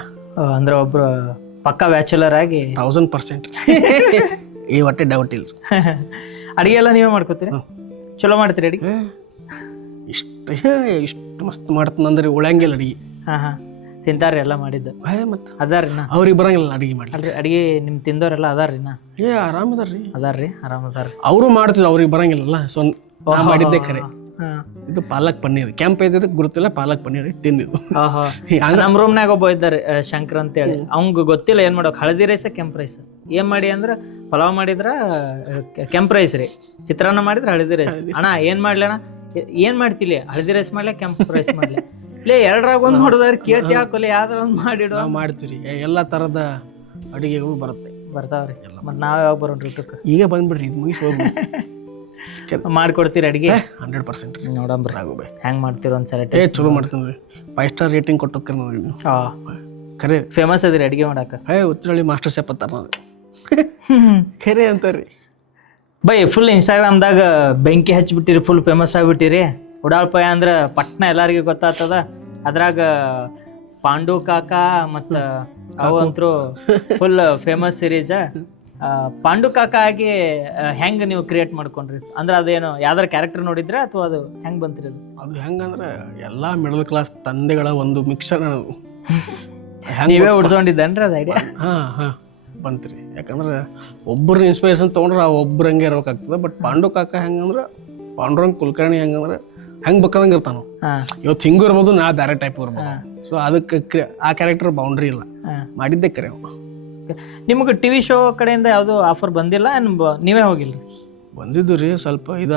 ಅಂದ್ರೆ ಒಬ್ರು ಪಕ್ಕ ಬ್ಯಾಚುಲರ್ ಆಗಿ 1000% ಈ ಹೊಟ್ಟೆ ಡೌಟ್ ಇಲ್ಲ. ಅಡಿಗೆ ಎಲ್ಲ ನೀವೇ ಮಾಡ್ಕೋತೀರಿ? ಚಲೋ ಮಾಡ್ತೀರಿ ಅಡಿಗೆ? ಇಷ್ಟು ಮಸ್ತ್ ಮಾಡ್ತಾನಂದ್ರೆ ಉಳಂಗಿಲ್ಲ ಅಡಿಗೆ. ತಿಂತಾರ್ರಿ ಎಲ್ಲ ಮಾಡಿದ್ದು? ಮತ್ತೆ ಅದಾರ್ರಿ ಅವ್ರಿಗೆ ಬರಂಗಿಲ್ಲ ಅಡಿಗೆ ಮಾಡಿ. ಅಡಿಗೆ ನಿಮ್ ತಿಂದವ್ರೆಲ್ಲ ಅದಾರ್ರಿ? ಆರಾಮದಾರ್ರಿ. ಆರಾಮದಾರ್ರಿ. ಅವರು ಮಾಡ್ತಿದ್ರು, ಅವ್ರಿಗೆ ಬರಂಗಿಲ್ಲಲ್ಲ. ಸೊ ಮಾಡಿದ್ದೆ ಖರೆ. ಇದು ಪಾಲಕ್ ಪನ್ನೀರ್ ಕ್ಯಾಂಪ್ ಐತಿದ್ದಕ್ಕೆ ಗುರುತಿಲ್ಲ, ಪಾಲಕ್ ಪನ್ನೀರ್ ತಿಂದಿದ್ದು. ನಮ್ಮ ರೂಮ್ನಾಗ ಒಬ್ಬ ಇದ್ದಾರೆ ಶಂಕರ್ ಅಂತೇಳಿ, ಅವಂಗ ಗೊತ್ತಿಲ್ಲ ಏನ್ ಮಾಡೋಕ್, ಹಳದಿ ರೈಸ್ ಕೆಂಪ್ ರೈಸ್ ಏನ್ ಮಾಡಿ ಅಂದ್ರ ಪಲಾವ್ ಮಾಡಿದ್ರ ಕೆಂಪ್ ರೈಸ್ ರೀ, ಚಿತ್ರಾನ್ನ ಮಾಡಿದ್ರ ಹಳದಿ ರೈಸ್. ಅಣ್ಣ ಏನ್ ಮಾಡ್ಲಣ್ಣ, ಏನ್ ಮಾಡ್ತಿಲಿ, ಹಳದಿ ರೈಸ್ ಮಾಡ್ಲಿ ಕೆಂಪ್ ರೈಸ್ ಮಾಡ್ಲಿ, ಲೇ ಎರಡರಾಗ ಒಂದ್ ನೋಡಿದ್ರೆ ಕೇತಿ ಹಾಕೋಲಿ ಯಾವ್ದಾರ ಒಂದ್ ಮಾಡಿಡುವ. ಮಾಡ್ತೀವಿ, ಎಲ್ಲಾ ತರದ ಅಡಿಗೆಗಳು ಬರ್ತಾವ್ರಿ. ಮತ್ ನಾವ್ ಯಾವಾಗ ಬರೋಣ್ರಿ ಊಟಕ್ಕೆ? ಈಗ ಬಂದ್ಬಿಡ್ರಿ, ಇದು ಮುಗಿಸಿ ಹೋಗ್ಬಿಡಿ. ಮಾಡ್ಕೊಡ್ತೀರಿ ಅಡಿಗೆ? 100%. ನೋಡಂಬ್ರಿ ಹೆಂಗ್ ಮಾಡ್ತೀರ ಒಂದ್ಸಲ. ಚಲೋ ಮಾಡ್ತೀನಿ, 5 ಸ್ಟಾರ್ ರೇಟಿಂಗ್ ಕೊಟ್ಟೋಕ್ರಿ ನೋಡಿ. ಖರೆ ಫೇಮಸ್ ಅದಿರಿ ಅಡಿಗೆ ಮಾಡಾಕ? ಉಚ್ಚರಳ್ಳಿ ಮಾಸ್ಟರ್ ಶೆಫ್ ಅಂತಾರ ನಾವು. ಖರೆ ಅಂತಾರ್ರಿ ಬೈ. ಫುಲ್ ಇನ್ಸ್ಟಾಗ್ರಾಮ್ದಾಗ ಬೆಂಕಿ ಹಚ್ಚಿಬಿಟ್ಟಿರಿ, ಫುಲ್ ಫೇಮಸ್ ಆಗಿಬಿಟ್ಟಿರಿ. ಉಡಾಳ್ಪಯ ಅಂದ್ರೆ ಪಟ್ನ ಎಲ್ಲರಿಗೂ ಗೊತ್ತಾಗ್ತದ. ಅದ್ರಾಗ ಪಾಂಡು ಕಾಕ ಮತ್ತ ಅವು ಅಂತೂ ಫುಲ್ ಫೇಮಸ್ ಸಿರೀಸ್. ಪಾಂಡು ಕಾಕ ಆಗಿ ಹೆಂಗ್ ನೀವು ಕ್ರಿಯೇಟ್ ಮಾಡ್ಕೊಂಡ್ರಿ? ಅಂದ್ರೆ ಅದೇನು ಯಾವ್ದಾರ ಕ್ಯಾರೆಕ್ಟರ್ ನೋಡಿದ್ರೆ ಅಥವಾ ಅದು ಹೆಂಗ್ ಬಂತ್ರಿ? ಅದು ಹೆಂಗಂದ್ರೆ ಎಲ್ಲಾ ಮಿಡಲ್ ಕ್ಲಾಸ್ ತಂದೆಗಳ ಒಂದು ಮಿಕ್ಸರ್. ನೀವೇ ಉಡ್ಸ್ಕೊಂಡಿದ್ದೇನ್ರಿ ಅದು ಐಡಿಯಾ? ಬಂತ್ರಿ. ಯಾಕಂದ್ರೆ ಒಬ್ಬರು ಇನ್ಸ್ಪಿರೇಷನ್ ತೊಗೊಂಡ್ರೆ ಆ ಒಬ್ರು ಹಂಗೆ ಇರ್ಬೇಕಾಗ್ತದೆ. ಬಟ್ ಪಾಂಡು ಕಾಕ ಹೆಂಗಂದ್ರೆ ಪಾಂಡುರಂಗ್ ಕುಲಕರ್ಣಿ ಹೆಂಗಂದ್ರೆ ಹೆಂಗ್ ಬೇಕಾದಂಗೆ ಇರ್ತಾನು. ಇವತ್ತು ಹಿಂಗೂ ಇರ್ಬೋದು, ನಾ ಬೇರೆ ಟೈಪ್ ಇರ್ಬೋದು. ಸೊ ಅದಕ್ಕೆ ಆ ಕ್ಯಾರೆಕ್ಟರ್ ಬೌಂಡ್ರಿ ಇಲ್ಲ, ಮಾಡಿದ್ದೆ ಕರೆ. ನಿಮಗೆ ಟಿವಿ ಶೋ ಕಡೆಯಿಂದ ಯಾವುದು ಆಫರ್ ಬಂದಿಲ್ಲ? ನೀವೇ ಹೋಗಿಲ್ರಿ? ಬಂದಿದ್ದು ರೀ, ಸ್ವಲ್ಪ ಇದು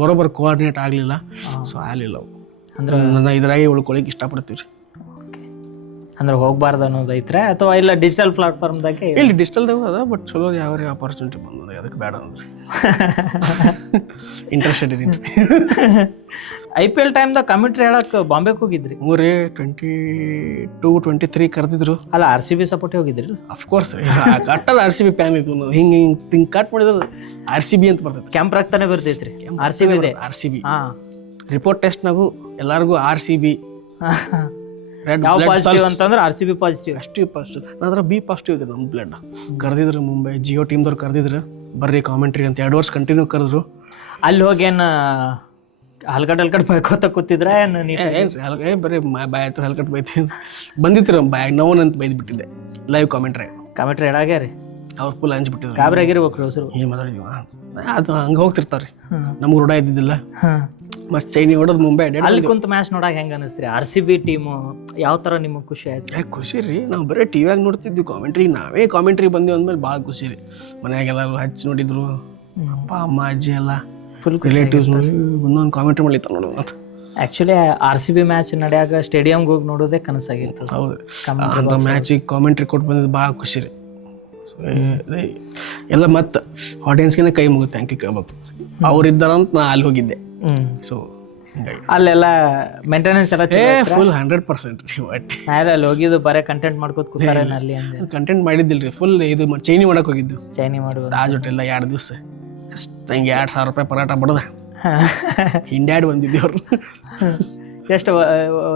ಬರೋಬ್ಬರ ಕೋಆರ್ಡಿನೇಟ್ ಆಗಲಿಲ್ಲ. ಸೊ ಆಗಲಿಲ್ಲ ಅವು. ಅಂದ್ರೆ ನನ್ನ ಇದ್ರಾಗೆ ಉಳ್ಕೊಳಿಕ್ಕೆ ಇಷ್ಟಪಡ್ತೀವಿ ರೀ. ಅಂದ್ರೆ ಹೋಗ್ಬಾರ್ದು ಅನ್ನೋದು ಐತ್ರೆ ಅಥವಾ ಇಲ್ಲ ಡಿಜಿಟಲ್ ಪ್ಲಾಟ್ಫಾರ್ಮ್ದಾಗೆ? ಇಲ್ಲಿ ಡಿಜಿಟಲ್ದಾಗ ಅದ, ಬಟ್ ಚಲೋ ಯಾವ ಆಪರ್ಚುನಿಟಿ ಬಂದದ ಅದಕ್ಕೆ ಬೇಡ ಅಂದ್ರೆ ಇಂಟ್ರೆಸ್ಟೆಡ್ ಇದೀನಿ. IPL ಟೈಮ್ದಾಗ ಕಮೆಂಟ್ರಿ ಹೇಳಕ್ಕೆ ಬಾಂಬೆಗೆ ಹೋಗಿದ್ರಿ? 22-23 ಕರೆದಿದ್ರು. ಅಲ್ಲ RCB ಸಪೋರ್ಟ್ ಹೋಗಿದ್ರಿ? ಅಫ್ಕೋರ್ಸ್ ಕಟ್ಟದ RCB ಫ್ಯಾನ್ ಇದ್ವು ನಾವು. ಹಿಂಗೆ ಕಟ್ ಮಾಡಿದ್ರೆ RCB ಅಂತ ಬರ್ತೈತೆ. ಕ್ಯಾಂಪ್ ರಕ್ತಾನೆ ಬರ್ತೈತ್ರಿ RCB ಇದೆ. RCB ರಿಪೋರ್ಟ್ ಟೆಸ್ಟ್ನಾಗೂ ಎಲ್ಲರಿಗೂ RCB ರೆಡ್ ಯಾವ ಪಾಸಿಟಿವ್ ಅಂತಂದ್ರೆ RCB ಪಾಸಿಟಿವ್. ಅಷ್ಟು ಪಾಸಿಟಿವ್. ನಂತರ B ಪಾಸಿಟಿವ್ ಇದೆ ನಮ್ಮ ಬ್ಲಡ್. ಕರೆದಿದ್ರು ಮುಂಬೈ ಜಿಯೋ ಟೀಮ್ದವ್ರು ಕರೆದಿದ್ರು, ಬರ್ರಿ ಕಾಮೆಂಟ್ರಿ ಅಂತ 2 ವರ್ಷ ಕಂಟಿನ್ಯೂ ಕರೆದ್ರು. ಅಲ್ಲಿ ಹೋಗಿ ಏನು ಹಲ್ಕಟ್ ಬೈಕೋತ ಕೂತಿದ್ರ ಏನು ಏನ್ರಿ ಬರೀ ಬಾಯ್ ಆಯ್ತು ಹಲ್ಕಟ್ ಬೈತೀನಿ ಬಂದಿತ್ತು ಬಾಯ್ ನೋನ್ ಅಂತ ಬೈದ್ಬಿಟ್ಟಿದ್ದೆ ಲೈವ್ ಕಾಮೆಂಟ್ರಿ ಹೇಳಾಗ್ಯಾರಿ. ಅವ್ರು ಫುಲ್ ಹಂಚ್ಬಿಟ್ಟಿದ್ರು. ಗಾಬರಿ ಆಗಿರ್ಬೇಕು ಹೆಸರು. ಏನು ಮಾತಾಡಿದ್ವಿ ಅದು ಹಂಗೆ ಹೋಗ್ತಿರ್ತಾವ್ರಿ, ನಮ್ಗೆ ರೂಢ ಇದ್ದಿದ್ದಿಲ್ಲ. ಮಸ್ತ್ ಚೈನಿ ಹೊಡೋದು ಮುಂಬೈ ಅಲ್ಲಿ ಕುಂತ ಮ್ಯಾಚ್ ನೋಡಾಕ ಹೆಂಗ ಅನಿಸ್ತೀರಿ? RCB ಟೀಮು ಯಾವ ಥರ ನಿಮಗೆ ಖುಷಿ ಆಯ್ತು? ಖುಷಿ ರೀ, ನಾವು ಬರೀ ಟಿವಿಯಾಗ ನೋಡ್ತಿದ್ವಿ ಕಾಮೆಂಟ್ರಿ, ನಾವೇ ಕಾಮೆಂಟ್ರಿ ಬಂದೀವಿ ಅಂದ್ಮೇಲೆ ಭಾಳ ಖುಷಿ ರೀ. ಮನ್ಯಾಗೆಲ್ಲ ಹಚ್ಚಿ ನೋಡಿದ್ರು, ಅಪ್ಪ ಅಮ್ಮ ಅಜ್ಜಿ ಎಲ್ಲ ಫುಲ್ ರಿಲೇಟಿವ್ಸ್ ನೋಡಿ ಒಂದೊಂದು ಕಾಮೆಂಟ್ರಿ ಮಾಡ್ಲಿತ್ತ ನೋಡೋದು ಅಂತ. ಆ್ಯಕ್ಚುಲಿ RCB ಮ್ಯಾಚ್ ನಡೆಯಾಗ ಸ್ಟೇಡಿಯಂಗೆ ಹೋಗಿ ನೋಡೋದೇ ಕನಸಾಗಿರ್ತದೆ. ಹೌದು, ಅಂಥ ಮ್ಯಾಚಿಗೆ ಕಾಮೆಂಟ್ರಿ ಕೊಟ್ಟು ಬಂದಿದ್ದು ಭಾಳ ಖುಷಿ ರೀ. ಎಲ್ಲ ಮತ್ತು ಆಡಿಯನ್ಸ್ಗೆ ಕೈ ಮುಗಿದು ಥ್ಯಾಂಕ್ ಯು ಕೇಳ್ಬೇಕು. ಅವ್ರಿದ್ದಾರಂತ ನಾ ಅಲ್ಲಿ ಹೋಗಿದ್ದೆ. ಸೊ ಹಿಂಗಾಗಿ ಅಲ್ಲೆಲ್ಲ ಮೇಂಟೆನೆನ್ಸ್ ಎಲ್ಲ ಫುಲ್ 100% ರೀ. ಒಟ್ಟೆ ಅಲ್ಲಿ ಹೋಗಿದ್ದು ಬರೀ ಕಂಟೆಂಟ್ ಮಾಡ್ಕೋತ ಕೂತಾರೆ ಅಲ್ಲಿ ಅಂದೆ. ಕಂಟೆಂಟ್ ಮಾಡಿದ್ದಿಲ್ಲ ರೀ, ಫುಲ್ ಇದು ಚೈನಿ ಮಾಡಕ್ಕೆ ಹೋಗಿದ್ದು. ಚೈನಿ ಮಾಡುವ ತಾಜ್ ಹೋಟೆಲ್ಲ 2 ದಿವಸ ಹಂಗೆ 2,000 ರೂಪಾಯಿ ಪರಾಟ ಬಡ್ದ ಹಿಂಡ್ಯಾಡ್ ಬಂದಿದ್ವಿ ಅವ್ರು. ಎಷ್ಟು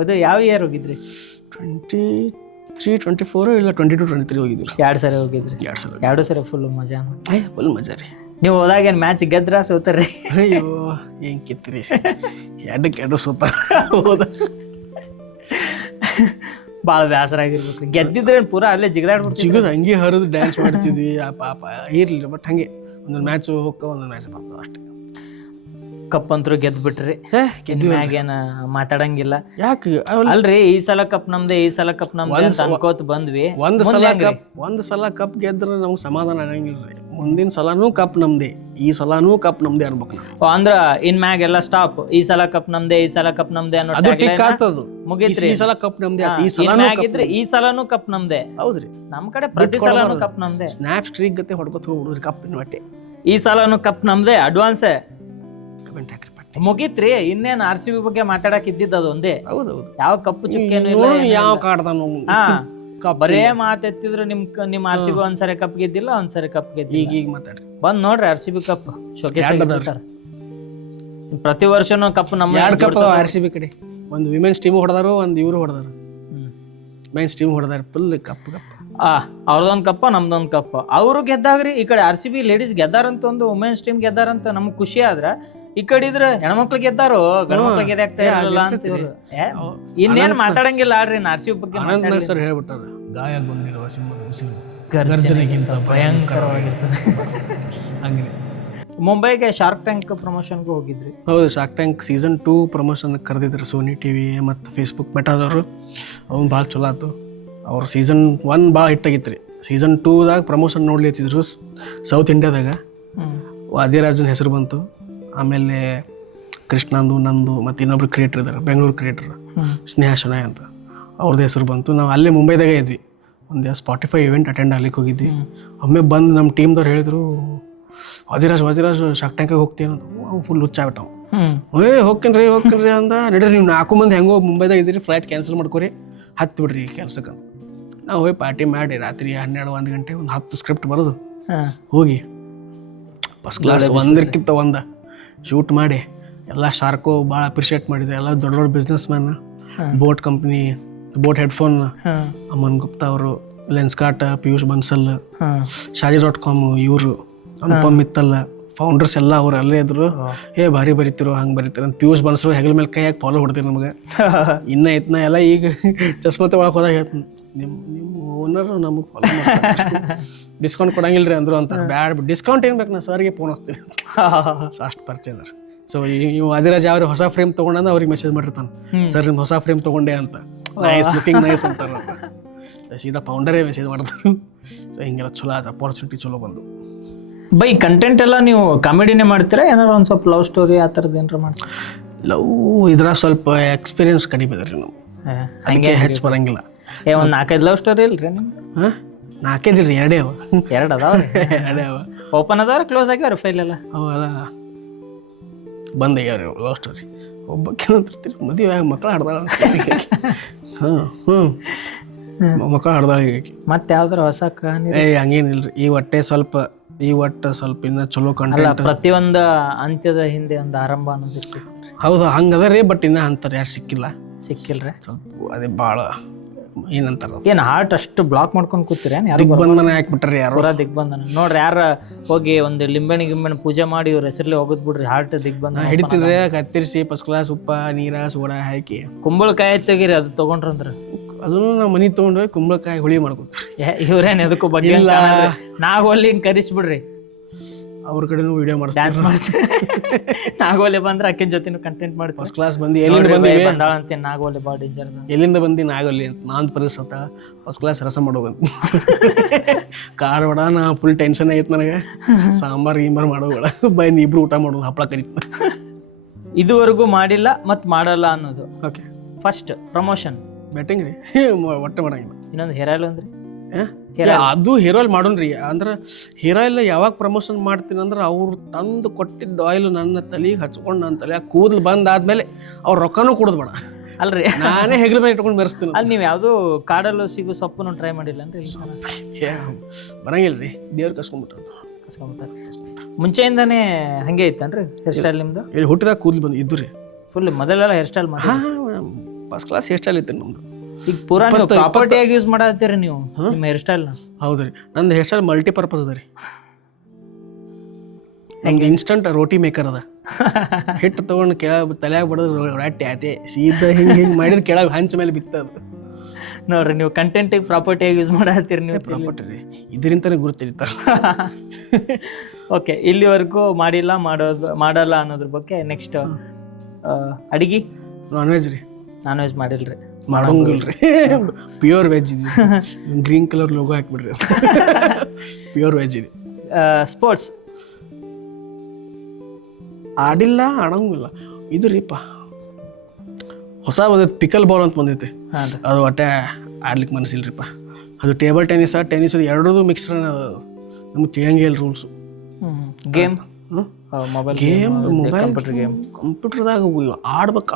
ಇದು ಯಾವ ಇಯರ್ ಹೋಗಿದ್ರಿ? 23, 24 ಇಲ್ಲ 22, 23 ಹೋಗಿದ್ರು. 2 ಸರಿ ಹೋಗಿದ್ರಿ? 2 ಸರಿ ಫುಲ್ ಮಜಾ. ಫುಲ್ ಮಜಾ ರೀ. ನೀವು ಹೋದಾಗ ಏನು ಮ್ಯಾಚ್ ಗೆದ್ರ ಸೋತಾರ್ರಿ? ಅಯ್ಯೋ ಹೆಂಗೆ ಕಿತ್ರಿ, 2 ಸೋತ ಹೋದ. ಭಾಳ ಬೇಸರ ಆಗಿರ್ಬೇಕು. ಗೆದ್ದಿದ್ರೆ ಪೂರಾ ಅಲ್ಲೇ ಜಿಗದಾಡ್ಬಿಡ್ತೀವಿ. ಜಿಗದ್ ಹಂಗೆ ಹರಿದು ಡ್ಯಾನ್ಸ್ ಮಾಡ್ತಿದ್ವಿ. ಪಾಪ ಇರ್ಲಿ, ಬಟ್ ಹಂಗೆ ಒಂದೊಂದು ಮ್ಯಾಚು ಹೋಗ್ಕ ಒಂದೊಂದು ಮ್ಯಾಚ್ ಬರ್ತಾವ ಅಷ್ಟೇ. ಕಪ್ ಅಂತೂ ಗೆದ್ದು ಬಿಟ್ರಿ, ಮ್ಯಾಗೇನ ಮಾತಾಡಂಗಿಲ್ಲ. ಯಾಕೆ ಅಲ್ರಿ ಈ ಸಲ ಕಪ್ ನಮ್ದೆ, ಈ ಸಲ ಕಪ್ ನಮ್ದೆ ಅಂತ ಅನ್ಕೋತ ಬಂದ್ವಿ. ಒಂದು ಸಲ ಕಪ್ ಗೆದ್ರೆ ನಮ್ಗೆ ಸಮಾಧಾನ ಆಗಂಗಿಲ್ಲ ರೀ. ಮುಂದಿನ ಸಲನೂ ಕಪ್ ನಮ್ದೆ, ಈ ಸಲನೂ ಕಪ್ ನಮ್ದೆ ಅನ್ಬೇಕು ನಾವು. ಅಂದ್ರ ಇನ್ ಮ್ಯಾಗ ಎಲ್ಲ ಸ್ಟಾಪ್. ಈ ಸಲ ಕಪ್ ನಮ್ದೆ, ಈ ಸಲ ಕಪ್ ನಮ್ದೆ ಅನ್ನೋ ಅದು ಟಿಕ್ ಆಗ್ತದ. ಮುಗಿತ್ರಿ. ಈ ಸಲ ಕಪ್ ನಮ್ದೆ, ಈ ಸಲನೂ ಕಪ್ ನಮ್ದೆ. ಹೌದ್ರಿ, ನಮ್ ಕಡೆ ಪ್ರತಿ ಸಲನೂ ಕಪ್ ನಮ್ದೆ. ಸ್ನ್ಯಾಪ್ ಸ್ಟ್ರೀಕ್ ಗತೆ ಹೊಡ್ಕೊತ ಹೋಗ್ಬಿಡುದ್ರಿ ಕಪ್ಪಿನ ಹೊಟ್ಟೆ. ಈ ಸಲನೂ ಕಪ್ ನಮ್ದೆ, ಅಡ್ವಾನ್ಸ್ ಕಮೆಂಟ್ ಹಾಕ್ರಿ ಪಟ್ಟಿ. ಮುಗಿತ್ರಿ. ಇನ್ನೇನ್ RCB ಬಗ್ಗೆ ಮಾತಾಡಕ್ ಇದ್ದಿದ್ದು ಅದು ಒಂದೇ. ಹೌದೌದು, ಯಾವ ಕಪ್ಪು ಚುಕ್ಕೇನು ಯಾವ ಕಾಡ್ತಾನ ಬರೇ ಮಾತೆತ್ತಿದ್ರು. ನಿಮ್ RCB ಒಂದ್ಸರಿ ಕಪ್ ಗೆದ್ದಿಲ್ಲ, ಒಂದ್ಸರಿ ಕಪ್ ಗೆದ್ದಿಲ್ಲ. ಈಗ ಮಾತಾಡ್ರಿ, ಬಂದ್ ನೋಡ್ರಿ RCB ಕಪ್ ಶೋಕೇಸ್. ಪ್ರತಿ ವರ್ಷನೂ ಕಪ್ ನಮ್ಮ 2 ಕಪ್ RCB ಕಡೆ. ಒಂದು ವಿಮೆನ್ಸ್ ಟೀಮ್ ಹೊಡೆದಾರು, ಒಂದು ಇವರು ಹೊಡೆದಾರು. ಮೆನ್ಸ್ ಟೀಮ್ ಹೊಡೆದಾರ ಫುಲ್ ಕಪ್. ಅವ್ರದೊಂದ್ ಕಪ್ಪ, ನಮ್ದೊಂದ್ ಕಪ್ಪ. ಅವರು ಗೆದ್ದಾಗ್ರಿ. ಈ ಕಡೆ RCB ಲೇಡೀಸ್ ಗೆದ್ದಾರಂತ, ಒಂದು ವುಮೆನ್ಸ್ ಟೀಮ್ ಗೆದ್ದಾರಂತ ನಮ್ಗೆ ಖುಷಿ ಆದ್ರ, ಈ ಕಡೆ ಇದ್ರ ಹೆಣ್ಮಕ್ಳು ಗೆದ್ದಾರು, ಗಂಡ್ಮಕ್ಳು ಗೆದ್ದಾಗ್ತಾ ಇರಲಿಲ್ಲ ಅಂತ. ಇನ್ನೇನ್ ಮಾತಾಡಂಗಿಲ್ಲ ಆಡ್ರಿ RCB ಬಗ್ಗೆ. ಆನಂದ್ ಸರ್ ಹೇಳ್ಬಿಟ್ಟಾರ, ಗಾಯ ಬಂದಿರುವ ಸಿಂಹದ ಉಸಿರು ಗರ್ಜನೆಗಿಂತ ಭಯಂಕರವಾಗಿರ್ತದೆ. ಹಂಗ್ರಿ. ಮುಂಬೈಗೆ ಶಾರ್ಕ್ ಟ್ಯಾಂಕ್ ಪ್ರಮೋಷನ್ಗೂ ಹೋಗಿದ್ರಿ? ಹೌದು, ಶಾರ್ಕ್ ಟ್ಯಾಂಕ್ ಸೀಸನ್ 2 ಪ್ರಮೋಷನ್ ಕರೆದಿದ್ರು ಸೋನಿ ಟಿವಿ ಮತ್ತು ಫೇಸ್ಬುಕ್ ಮೆಟಾದವರು. ಅವ್ನು ಭಾಳ ಚಲೋ ಆಯ್ತು. ಅವ್ರು ಸೀಸನ್ 1 ಭಾಳ ಹಿಟ್ಟಾಗಿತ್ತು ರೀ. ಸೀಸನ್ 2ದಾಗ ಪ್ರಮೋಷನ್ ನೋಡ್ಲಿತ್ತಿದ್ರು ಸೌತ್ ಇಂಡಿಯಾದಾಗ. ವಾದಿರಾಜನ ಹೆಸರು ಬಂತು. ಆಮೇಲೆ ಕೃಷ್ಣಂದು, ನಂದು ಮತ್ತು ಇನ್ನೊಬ್ರು ಕ್ರಿಯೇಟರ್ ಇದ್ದಾರೆ, ಬೆಂಗಳೂರು ಕ್ರಿಯೇಟರ್ ಸ್ನೇಹ ಶನಯ್ ಅಂತ, ಅವ್ರದ್ದು ಹೆಸರು ಬಂತು. ನಾವು ಅಲ್ಲೇ ಮುಂಬೈದಾಗೆ ಇದ್ವಿ. ಒಂದು ಸ್ಪಾಟಿಫೈ ಇವೆಂಟ್ ಅಟೆಂಡ್ ಆಗ್ಲಿಕ್ಕೆ ಹೋಗಿದ್ವಿ. ಒಮ್ಮೆ ಬಂದು ನಮ್ಮ ಟೀಮ್ದವ್ರು ಹೇಳಿದ್ರು, ವಾದಿರಾಜ್ ಶಾರ್ಕ್ ಟ್ಯಾಂಕಿಗೆ ಹೋಗ್ತೀನಿ ಅನ್ನೋದು. ಅವ್ನು ಫುಲ್ ಹುಚ್ಚಾಗ್ಬಿಟ್ಟ. ಹೋಗ್ತೀನಿ ರೀ ಅಂದ. ನಡೀರಿ, ನೀವು 4 ಮಂದಿ ಹೆಂಗೋ ಮುಂಬೈದಾಗ ಇದ್ದೀರಿ, ಫ್ಲೈಟ್ ಕ್ಯಾನ್ಸಲ್ ಮಾಡ್ಕೊರಿ, ಹತ್ತು ಬಿಡ್ರಿ ಕೆಲ್ಸಕ್ಕೆ. ನಾವು ಹೋಗಿ ಪಾರ್ಟಿ ಮಾಡಿ ರಾತ್ರಿ 12-1 ಗಂಟೆ ಒಂದು 10 ಸ್ಕ್ರಿಪ್ಟ್ ಬರೋದು, ಹೋಗಿ ಫಸ್ಟ್ ಕ್ಲಾಸ್ ಒಂದಕ್ಕಿಂತ ಒಂದು ಶೂಟ್ ಮಾಡಿ ಎಲ್ಲ ಶಾರ್ಕು ಭಾಳ ಅಪ್ರಿಷಿಯೇಟ್ ಮಾಡಿದೆ. ಎಲ್ಲ ದೊಡ್ಡ business man, boat company, boat headphone Aman Gupta ಅವರು, ಲೆನ್ಸ್ಕಾರ್ಟ್ ಪಿಯೂಷ್ ಬನ್ಸಲ್, Shaadi.com ಇವರು, ಅನುಪಮ್ ಮಿತ್ತಲ್, ಫೌಂಡರ್ಸ್ ಎಲ್ಲ ಅವ್ರು ಅಲ್ಲೇ ಇದ್ರು. ಭಾರಿ ಬರೀತಿರು, ಹಂಗೆ ಬರೀತಿರು ಅಂತ ಪಿಯೂಷ್ ಬನ್ಸರು ಹೆಗಲ ಮೇಲೆ ಕೈ ಹಾಕಿ ಫಾಲೋ ಹೊಡ್ತೀರಿ ನಮಗೆ. ಇನ್ನ ಎಲ್ಲ ಈಗ ಚಸ್ಮತೆ ಒಳಗೆ ಹೋದಾಗ ಹೇಳ್ತೀನಿ, ನಿಮ್ಮ ಓನರ್ ನಮಗೆ ಫಾಲೋ ಡಿಸ್ಕೌಂಟ್ ಕೊಡಂಗಿಲ್ಲ ರೀ ಅಂದರು ಅಂತಾರೆ. ಬ್ಯಾಡ್, ಡಿಸ್ಕೌಂಟ್ ಏನು ಬೇಕು, ನಾನು ಸರ್ಗೆ ಫೋನ್ ಹಚ್ತೀನಿ ಅಷ್ಟು ಪರ್ಚೇಸರ್. ಸೊ ನೀವು ವಾದಿರಾಜ್ ಅವ್ರು ಹೊಸ ಫ್ರೇಮ್ ತೊಗೊಂಡಂದ ಅವ್ರಿಗೆ ಮೆಸೇಜ್ ಮಾಡಿರ್ತಾನೆ, ಸರ್ ನಿಮ್ಮ ಹೊಸ ಫ್ರೇಮ್ ತೊಗೊಂಡೆ ಅಂತ, ನೈಸ್ ಲುಕಿಂಗ್ ನೈಸ್ ಅಂತಾರೆ. ಸೀದಾ ಫೌಂಡರೇ ಮೆಸೇಜ್ ಮಾಡ್ತಾರೆ. ಸೊ ಹಿಂಗೆಲ್ಲ ಚಲೋ ಆದ ಅಪಾರ್ಚುನಿಟಿ ಚಲೋ ಬಂದು. ಬೈ ಕಂಟೆಂಟ್ ಎಲ್ಲ ನೀವು ಕಾಮಿಡಿನೇ ಮಾಡ್ತೀರಾ, ಏನಾರು ಒಂದು ಸ್ವಲ್ಪ ಲವ್ ಸ್ಟೋರಿ ಆ ಥರದ್ದು ಏನಾರು ಮಾಡ್ತೀರಾ? ಲವ್ ಇದ್ರಾಗ ಸ್ವಲ್ಪ ಎಕ್ಸ್ಪೀರಿಯನ್ಸ್ ಕಡಿಮೆ ಇದೆ ರೀ ನಾವು, ಹಂಗೆ ಹೆಚ್ಚು ಬರಂಗಿಲ್ಲ. ಒಂದು 4-5 ಲವ್ ಸ್ಟೋರಿ ಇಲ್ರಿ ನಿಮ್ದು? 4 ಇಲ್ರಿ, 2 ಅವ. 2 ಅದಾವ್ರಿ? 2 ಅವ. ಓಪನ್ ಅದಾವ್ರಿ, ಕ್ಲೋಸ್ ಆಗ್ಯಾವ್ರಿ ಫೈಲ್ ಎಲ್ಲ? ಅವೆಲ್ಲ ಬಂದಾಗ್ಯಾವ್ರಿ ಲವ್ ಸ್ಟೋರಿ. ಒಬ್ಬಕ್ಕೇನಂತಿರ್ತೀರಿ, ಮದುವೆ ಮಕ್ಕಳು ಹಡ್ದಾಳ. ಮಕ್ಕಳು ಹಡ್ದಾಳ. ಮತ್ತೆ ಯಾವ್ದಾರ ಹೊಸ ಕಹಾನಿ? ಹಂಗೇನಿಲ್ರಿ. ಈ ಒಟ್ಟು ಸ್ವಲ್ಪ ಇನ್ನ ಚಲೋ ಕಂಟೆಂಟ್. ಪ್ರತಿಯೊಂದು ಅಂತ್ಯದ ಹಿಂದೆ ಒಂದು ಆರಂಭ ಅನ್ನೋದು ಇರ್ತದೆ. ಹೌದು ಹಂಗದ ರೀ, ಬಟ್ ಇನ್ನ ಅಂತಾರೆ ಯಾರು ಸಿಕ್ಕಿಲ್ರಿ. ಸ್ವಲ್ಪ ಅದೇ ಭಾಳ ಏನಂತಾರ ಏನು ಹಾರ್ಟ್ ಅಷ್ಟು ಬ್ಲಾಕ್ ಮಾಡ್ಕೊಂಡು ಕೂತಿರೇನು? ಯಾರು ದಿಗ್ಬಂಧನ ಹಾಕ್ಬಿಟ್ರಿ ಯಾರು? ಪೂರಾ ದಿಗ್ಬಂಧನ ನೋಡ್ರಿ. ಯಾರ ಹೋಗಿ ಒಂದು ಲಿಂಬೆಣ್ಣೆ ಪೂಜೆ ಮಾಡಿ ಇವ್ರ ಹೆಸರಲ್ಲಿ ಹೋಗೋದ್ ಬಿಡ್ರಿ, ಹಾರ್ಟ್ ದಿಗ್ಬಂಧನ ಹಿಡಿತೀನಿ ಕತ್ತಿರಿಸಿ ಫಸ್ಟ್ ಕ್ಲಾಸ್ ಉಪ್ಪ ನೀರ ಸೋಡಾ ಹಾಕಿ ಕುಂಬಳಕಾಯಿ ತೆಗೀರಿ, ಅದು ತೊಗೊಂಡ್ರಂದ್ರ ಅದನ್ನು ನಾವು ಮನೆ ತೊಗೊಂಡು ಕುಂಬಳಕಾಯಿ ಹುಳಿ ಮಾಡ್ಕೊತೀವಿ. ಇವ್ರೇನು ಎದಕ್ಕೂ ಬಗ್ಗೆ ನಾಗೋಲಿ ಹಿಂಗೆ ಕರಿಸ್ಬಿಡ್ರಿ, ಅವ್ರ ಕಡೆನೂ ವಿಡಿಯೋ ಡ್ಯಾನ್ಸ್ ಮಾಡ್ತೀವಿ. ನಾಗೋಲಿ ಬಂದ್ರೆ ಅಕ್ಕಿನ ಜೊತೆ ಕಂಟೆಂಟ್ ಮಾಡ್ತೀವಿ. ಫಸ್ಟ್ ಕ್ಲಾಸ್ ಬಂದು ಎಲ್ಲಿಂದ ಬಂದಿವಿ ಬಂದಾಳಂತೆ ನಾಗೋಲಿ ಭಾಳ ಡೇಂಜರ್. ಎಲ್ಲಿಂದ ಬಂದು ನಾಗಲ್ಲಿ ಅಂತ ನಾನು ಪರಿಸತ್ತ ಫಸ್ಟ್ ಕ್ಲಾಸ್ ರಸ ಮಾಡೋಗಂತ ಖಾರ ವಡ. ನಾ ಫುಲ್ ಟೆನ್ಷನ್ ಐತೆ ನನಗೆ, ಸಾಂಬಾರು ಗೀಂಬಾರು ಮಾಡೋಬೇಡ ಬೈ ನೀ ಇಬ್ರು ಊಟ ಮಾಡೋದು ಹಪ್ಪಳ ಕರಿತ. ಇದುವರೆಗೂ ಮಾಡಿಲ್ಲ ಮತ್ತು ಮಾಡಲ್ಲ ಅನ್ನೋದು. ಓಕೆ, ಫಸ್ಟ್ ಪ್ರಮೋಷನ್ ಬ್ಯಾಟಿಂಗ್ ರೀ, ಒಟ್ಟೆ ಮಾಡಂಗಿಲ್ಲ. ಇನ್ನೊಂದು ಹೇರ್ ಆಯಿಲ್ ಅಂದ್ರಿ? ಅದು ಹೇರ್ ಆಯಿಲ್ ಮಾಡೋಣ್ರಿ. ಅಂದ್ರೆ ಹೇರ್ ಆಯಿಲ್ ಯಾವಾಗ ಪ್ರಮೋಷನ್ ಮಾಡ್ತೀನಿ ಅಂದ್ರೆ ಅವ್ರು ತಂದು ಕೊಟ್ಟಿದ್ದ ಆಯಿಲ್ ನನ್ನ ತಲೆಗೆ ಹಚ್ಕೊಂಡು ನನ್ನ ತಲೆ ಕೂದಲು ಬಂದಾದ್ಮೇಲೆ ಅವ್ರ ರೊಕ್ಕನೂ ಕೊಡೋದು ಬೇಡ, ಅಲ್ರಿ ನಾನೇ ಹೆಗಲ ಮೇಲೆ ಇಟ್ಕೊಂಡು ಮೆರೆಸ್ತೀನಿ. ಅಲ್ಲಿ ನೀವು ಯಾವುದೂ ಕಾಡಲ್ಲೂ ಸಿಗೋ ಸೊಪ್ಪನ್ನು ಟ್ರೈ ಮಾಡಿಲ್ಲ ಅಂದ್ರೆ? ಬರಂಗಿಲ್ಲ ರೀ, ದೇವ್ರು ಕಸ್ಕೊಂಡ್ಬಿಟ್ರು. ಮುಂಚೆಯಿಂದಾನೇ ಹಂಗೆ ಇತ್ತನ್ರಿ ಹೇರ್ ಸ್ಟೈಲ್ ನಿಮ್ದು? ಇಲ್ಲಿ ಹುಟ್ಟಿದಾಗ ಕೂದಲು ಬಂದು ಇದ್ದು ರೀ ಫುಲ್ ಮೊದಲೆಲ್ಲ ಹೇರ್ ಸ್ಟೈಲ್ ಮಾಡಿ? ಫಸ್ಟ್ ಕ್ಲಾಸ್ ಹೇರ್ ಸ್ಟೈಲ್ ಇತ್ತು ನಮ್ದು. ಈಗ ಪೂರಾ ನೀವು ಪ್ರಾಪರ್ಟಿಯಾಗಿ ಯೂಸ್ ಮಾಡತ್ತೀರಿ ನೀವು ನಿಮ್ಮ ಹೇರ್ ಸ್ಟೈಲ್ನ? ಹೌದು ರೀ, ನಂದು ಹೇರ್ ಸ್ಟೈಲ್ ಮಲ್ಟಿಪರ್ಪಸ್ ಅದ ರೀ. ಹೆಂಗೆ ಇನ್ಸ್ಟಂಟ್ ರೋಟಿ ಮೇಕರ್ ಅದ. ಹಿಟ್ಟು ತೊಗೊಂಡು ಕೆಳಗೆ ತಲೆಯಾಗ ಬಡದು ರೊಟ್ಟಿ ಆತೆ ಸೀದಾ ಹಿಂಗೆ ಹಿಂಗೆ ಮಾಡಿದ್ರೆ ಕೆಳಗೆ ಹಂಚ ಮೇಲೆ ಬಿತ್ತದ. ನೋಡ್ರಿ, ನೀವು ಕಂಟೆಂಟಿಗೆ ಪ್ರಾಪರ್ಟಿಯಾಗಿ ಯೂಸ್ ಮಾಡತ್ತೀರಿ ನೀವು. ಪ್ರಾಪರ್ಟಿ ರೀ, ಇದರಿಂದನೇ ಗುರುತಿರ್ತಾರೆ. ಓಕೆ, ಇಲ್ಲಿವರೆಗೂ ಮಾಡಿಲ್ಲ, ಮಾಡಲ್ಲ ಅನ್ನೋದ್ರ ಬಗ್ಗೆ. ನೆಕ್ಸ್ಟ್ ಅಡಿಗೆ ನಾನ್ ವೆಜ್ ರೀ? ನಾನ್ ವೆಜ್ ಮಾಡಿಲ್ರಿ? ಮಾಡೋಂಗಿಲ್ರಿ, ಪ್ಯೂರ್ ವೆಜ್ ಇದೆ. ಗ್ರೀನ್ ಕಲರ್ ಲೋಗೋ ಹಾಕ್ಬಿಡ್ರಿ, ಪ್ಯೂರ್ ವೆಜ್ ಇದೆ. ಸ್ಪೋರ್ಟ್ಸ್ ಆಡಿಲ್ಲ, ಆಡೋಂಗಿಲ್ಲ. ಇದು ರೀಪ ಹೊಸ ಬಂದೈತೆ ಪಿಕಲ್ ಬಾಲ್ ಅಂತ ಬಂದೈತೆ, ಅದು ಒಟ್ಟೆ ಆಡ್ಲಿಕ್ಕೆ ಮನಸ್ಸಿಲ್ರಿಪ್ಪ. ಅದು ಟೇಬಲ್ ಟೆನ್ನಿಸ್ ಟೆನ್ನಿಸ್ ಎರಡೂ ಮಿಕ್ಸ್ಡ್ ನಮ್ಗೆ ತಿಳಿಯಂಗಿಲ್ಲ ರೂಲ್ಸು. ಗೇಮ್ ಗೇಮ್ ಮೊಬೈಲ್ ಕಂಪ್ಯೂಟರ್ದಾಗ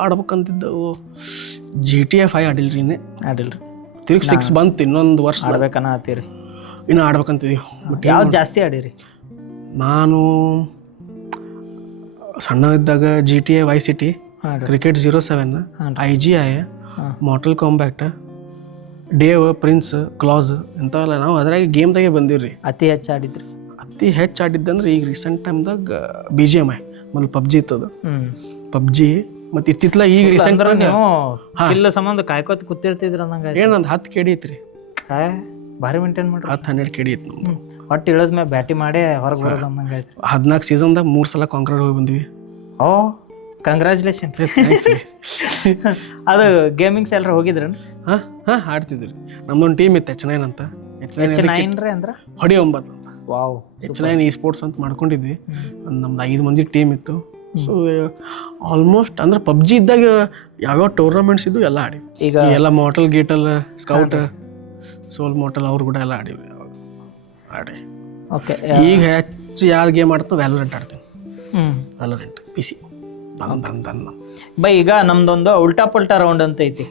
ಆಡ್ಬೇಕಂತಿದ್ದವು. GTA 5 ಆಡಿಲ್ರಿ, ಇನ್ನೇ ಆಡಿಲ್ರಿ. ತಿರ್ಗಿ 6 ಬಂತು, ಇನ್ನೊಂದು ವರ್ಷ ಆಡ್ಬೇಕನ್ನ ಹತ್ತೀರಿ. ಇನ್ನು ಆಡ್ಬೇಕಂತಿದೀವಿ. ಯಾವ್ದು ಜಾಸ್ತಿ ಆಡಿರಿ? ನಾನು ಸಣ್ಣ ಇದ್ದಾಗ GTA Vice City, cricket 07, IGI, mortal combat, Dave, prince, class ಇಂಥವೆಲ್ಲ ನಾವು ಅದ್ರಾಗ ಗೇಮ್ದಾಗೆ ಬಂದಿವ್ರಿ. ಅತಿ ಹೆಚ್ಚು ಆಡಿದ್ರಿ? ಅತಿ ಹೆಚ್ಚು ಆಡಿದ್ದಂದ್ರೆ ಈಗ ರೀಸೆಂಟ್ ಟೈಮ್ದಾಗ BGMI, ಮೊದಲು PUBG ಇತ್ತದು. PUBG ಮತ್ತು ಇತ್ತಿತ್ಲ ಈಗ ರೀಸೆಂಟ್ ನೀವು ಇಲ್ಲ ಸಂಬಂಧ ಕಾಯ್ಕೋತ ಕೂತಿರ್ತಿದ್ರ ಅಂದಂಗ. ಏನೊಂದು 10 KD ಐತ್ರಿ, ಭಾರಿ ಮೇಂಟೈನ್ ಮಾಡ್ರಿ. 10-12 KD ಐತಿ ನಮ್ದು. ಒಟ್ಟು ಇಳದ್ಮೇಲೆ ಬ್ಯಾಟಿ ಮಾಡಿ ಹೊರಗೆ ಬರೋದು ಅಂದಂಗ ಆಯ್ತು. 14 ಸೀಸನ್ದಾಗ 3 ಸಲ ಕಾಂಕ್ರೀಟ್ ಹೋಗಿ ಬಂದ್ವಿ. ಓ, ಕಂಗ್ರ್ಯಾಚುಲೇಷನ್. ಅದು ಗೇಮಿಂಗ್ಸ್ ಎಲ್ಲರೂ ಹೋಗಿದ್ರಿ? ಹಾಂ ಆಡ್ತಿದ್ವಿ. ನಮ್ದೊಂದು ಟೀಮ್ ಇತ್ತು H9 ಅಂತ. H9 ರೀ ಅಂದ್ರೆ ಹೊಡಿ 9 ಅಂತ. ವಾವ್, H9 e-sports ಅಂತ ಮಾಡ್ಕೊಂಡಿದ್ವಿ. ನಮ್ದು 5 ಮಂದಿ ಟೀಮ್ ಇತ್ತು. ಸೊ ಆಲ್ಮೋಸ್ಟ್ ಅಂದ್ರೆ PUBG ಇದ್ದಾಗ ಯಾವ್ಯಾವ ಟೂರ್ನಮೆಂಟ್ಸ್ ಇದ್ದು ಎಲ್ಲ ಆಡಿವಿ. ಈಗ ಎಲ್ಲ ಮಾರ್ಟಲ್ ಗೇಟಲ್ ಸ್ಕೌಟ್ ಸೋಲ್ ಮಾರ್ಟಲ್ ಅವ್ರು ಕೂಡ ಎಲ್ಲ ಆಡಿವಿ ಆಡಿ. ಓಕೆ, ಈಗ ಹೆಚ್ಚು ಯಾವ ಗೇಮ್ ಆಡ್ತಾ ವ್ಯಾಲೋರೆಂಟ್ ಆಡ್ತೀನಿ. ವ್ಯಾಲೋರೆಂಟ್ PC ಬೈ. ಈಗ ನಮ್ದೊಂದು ಉಲ್ಟಾ ಪಲ್ಟಾ ರೌಂಡ್ ಅಂತ ಐತಿ.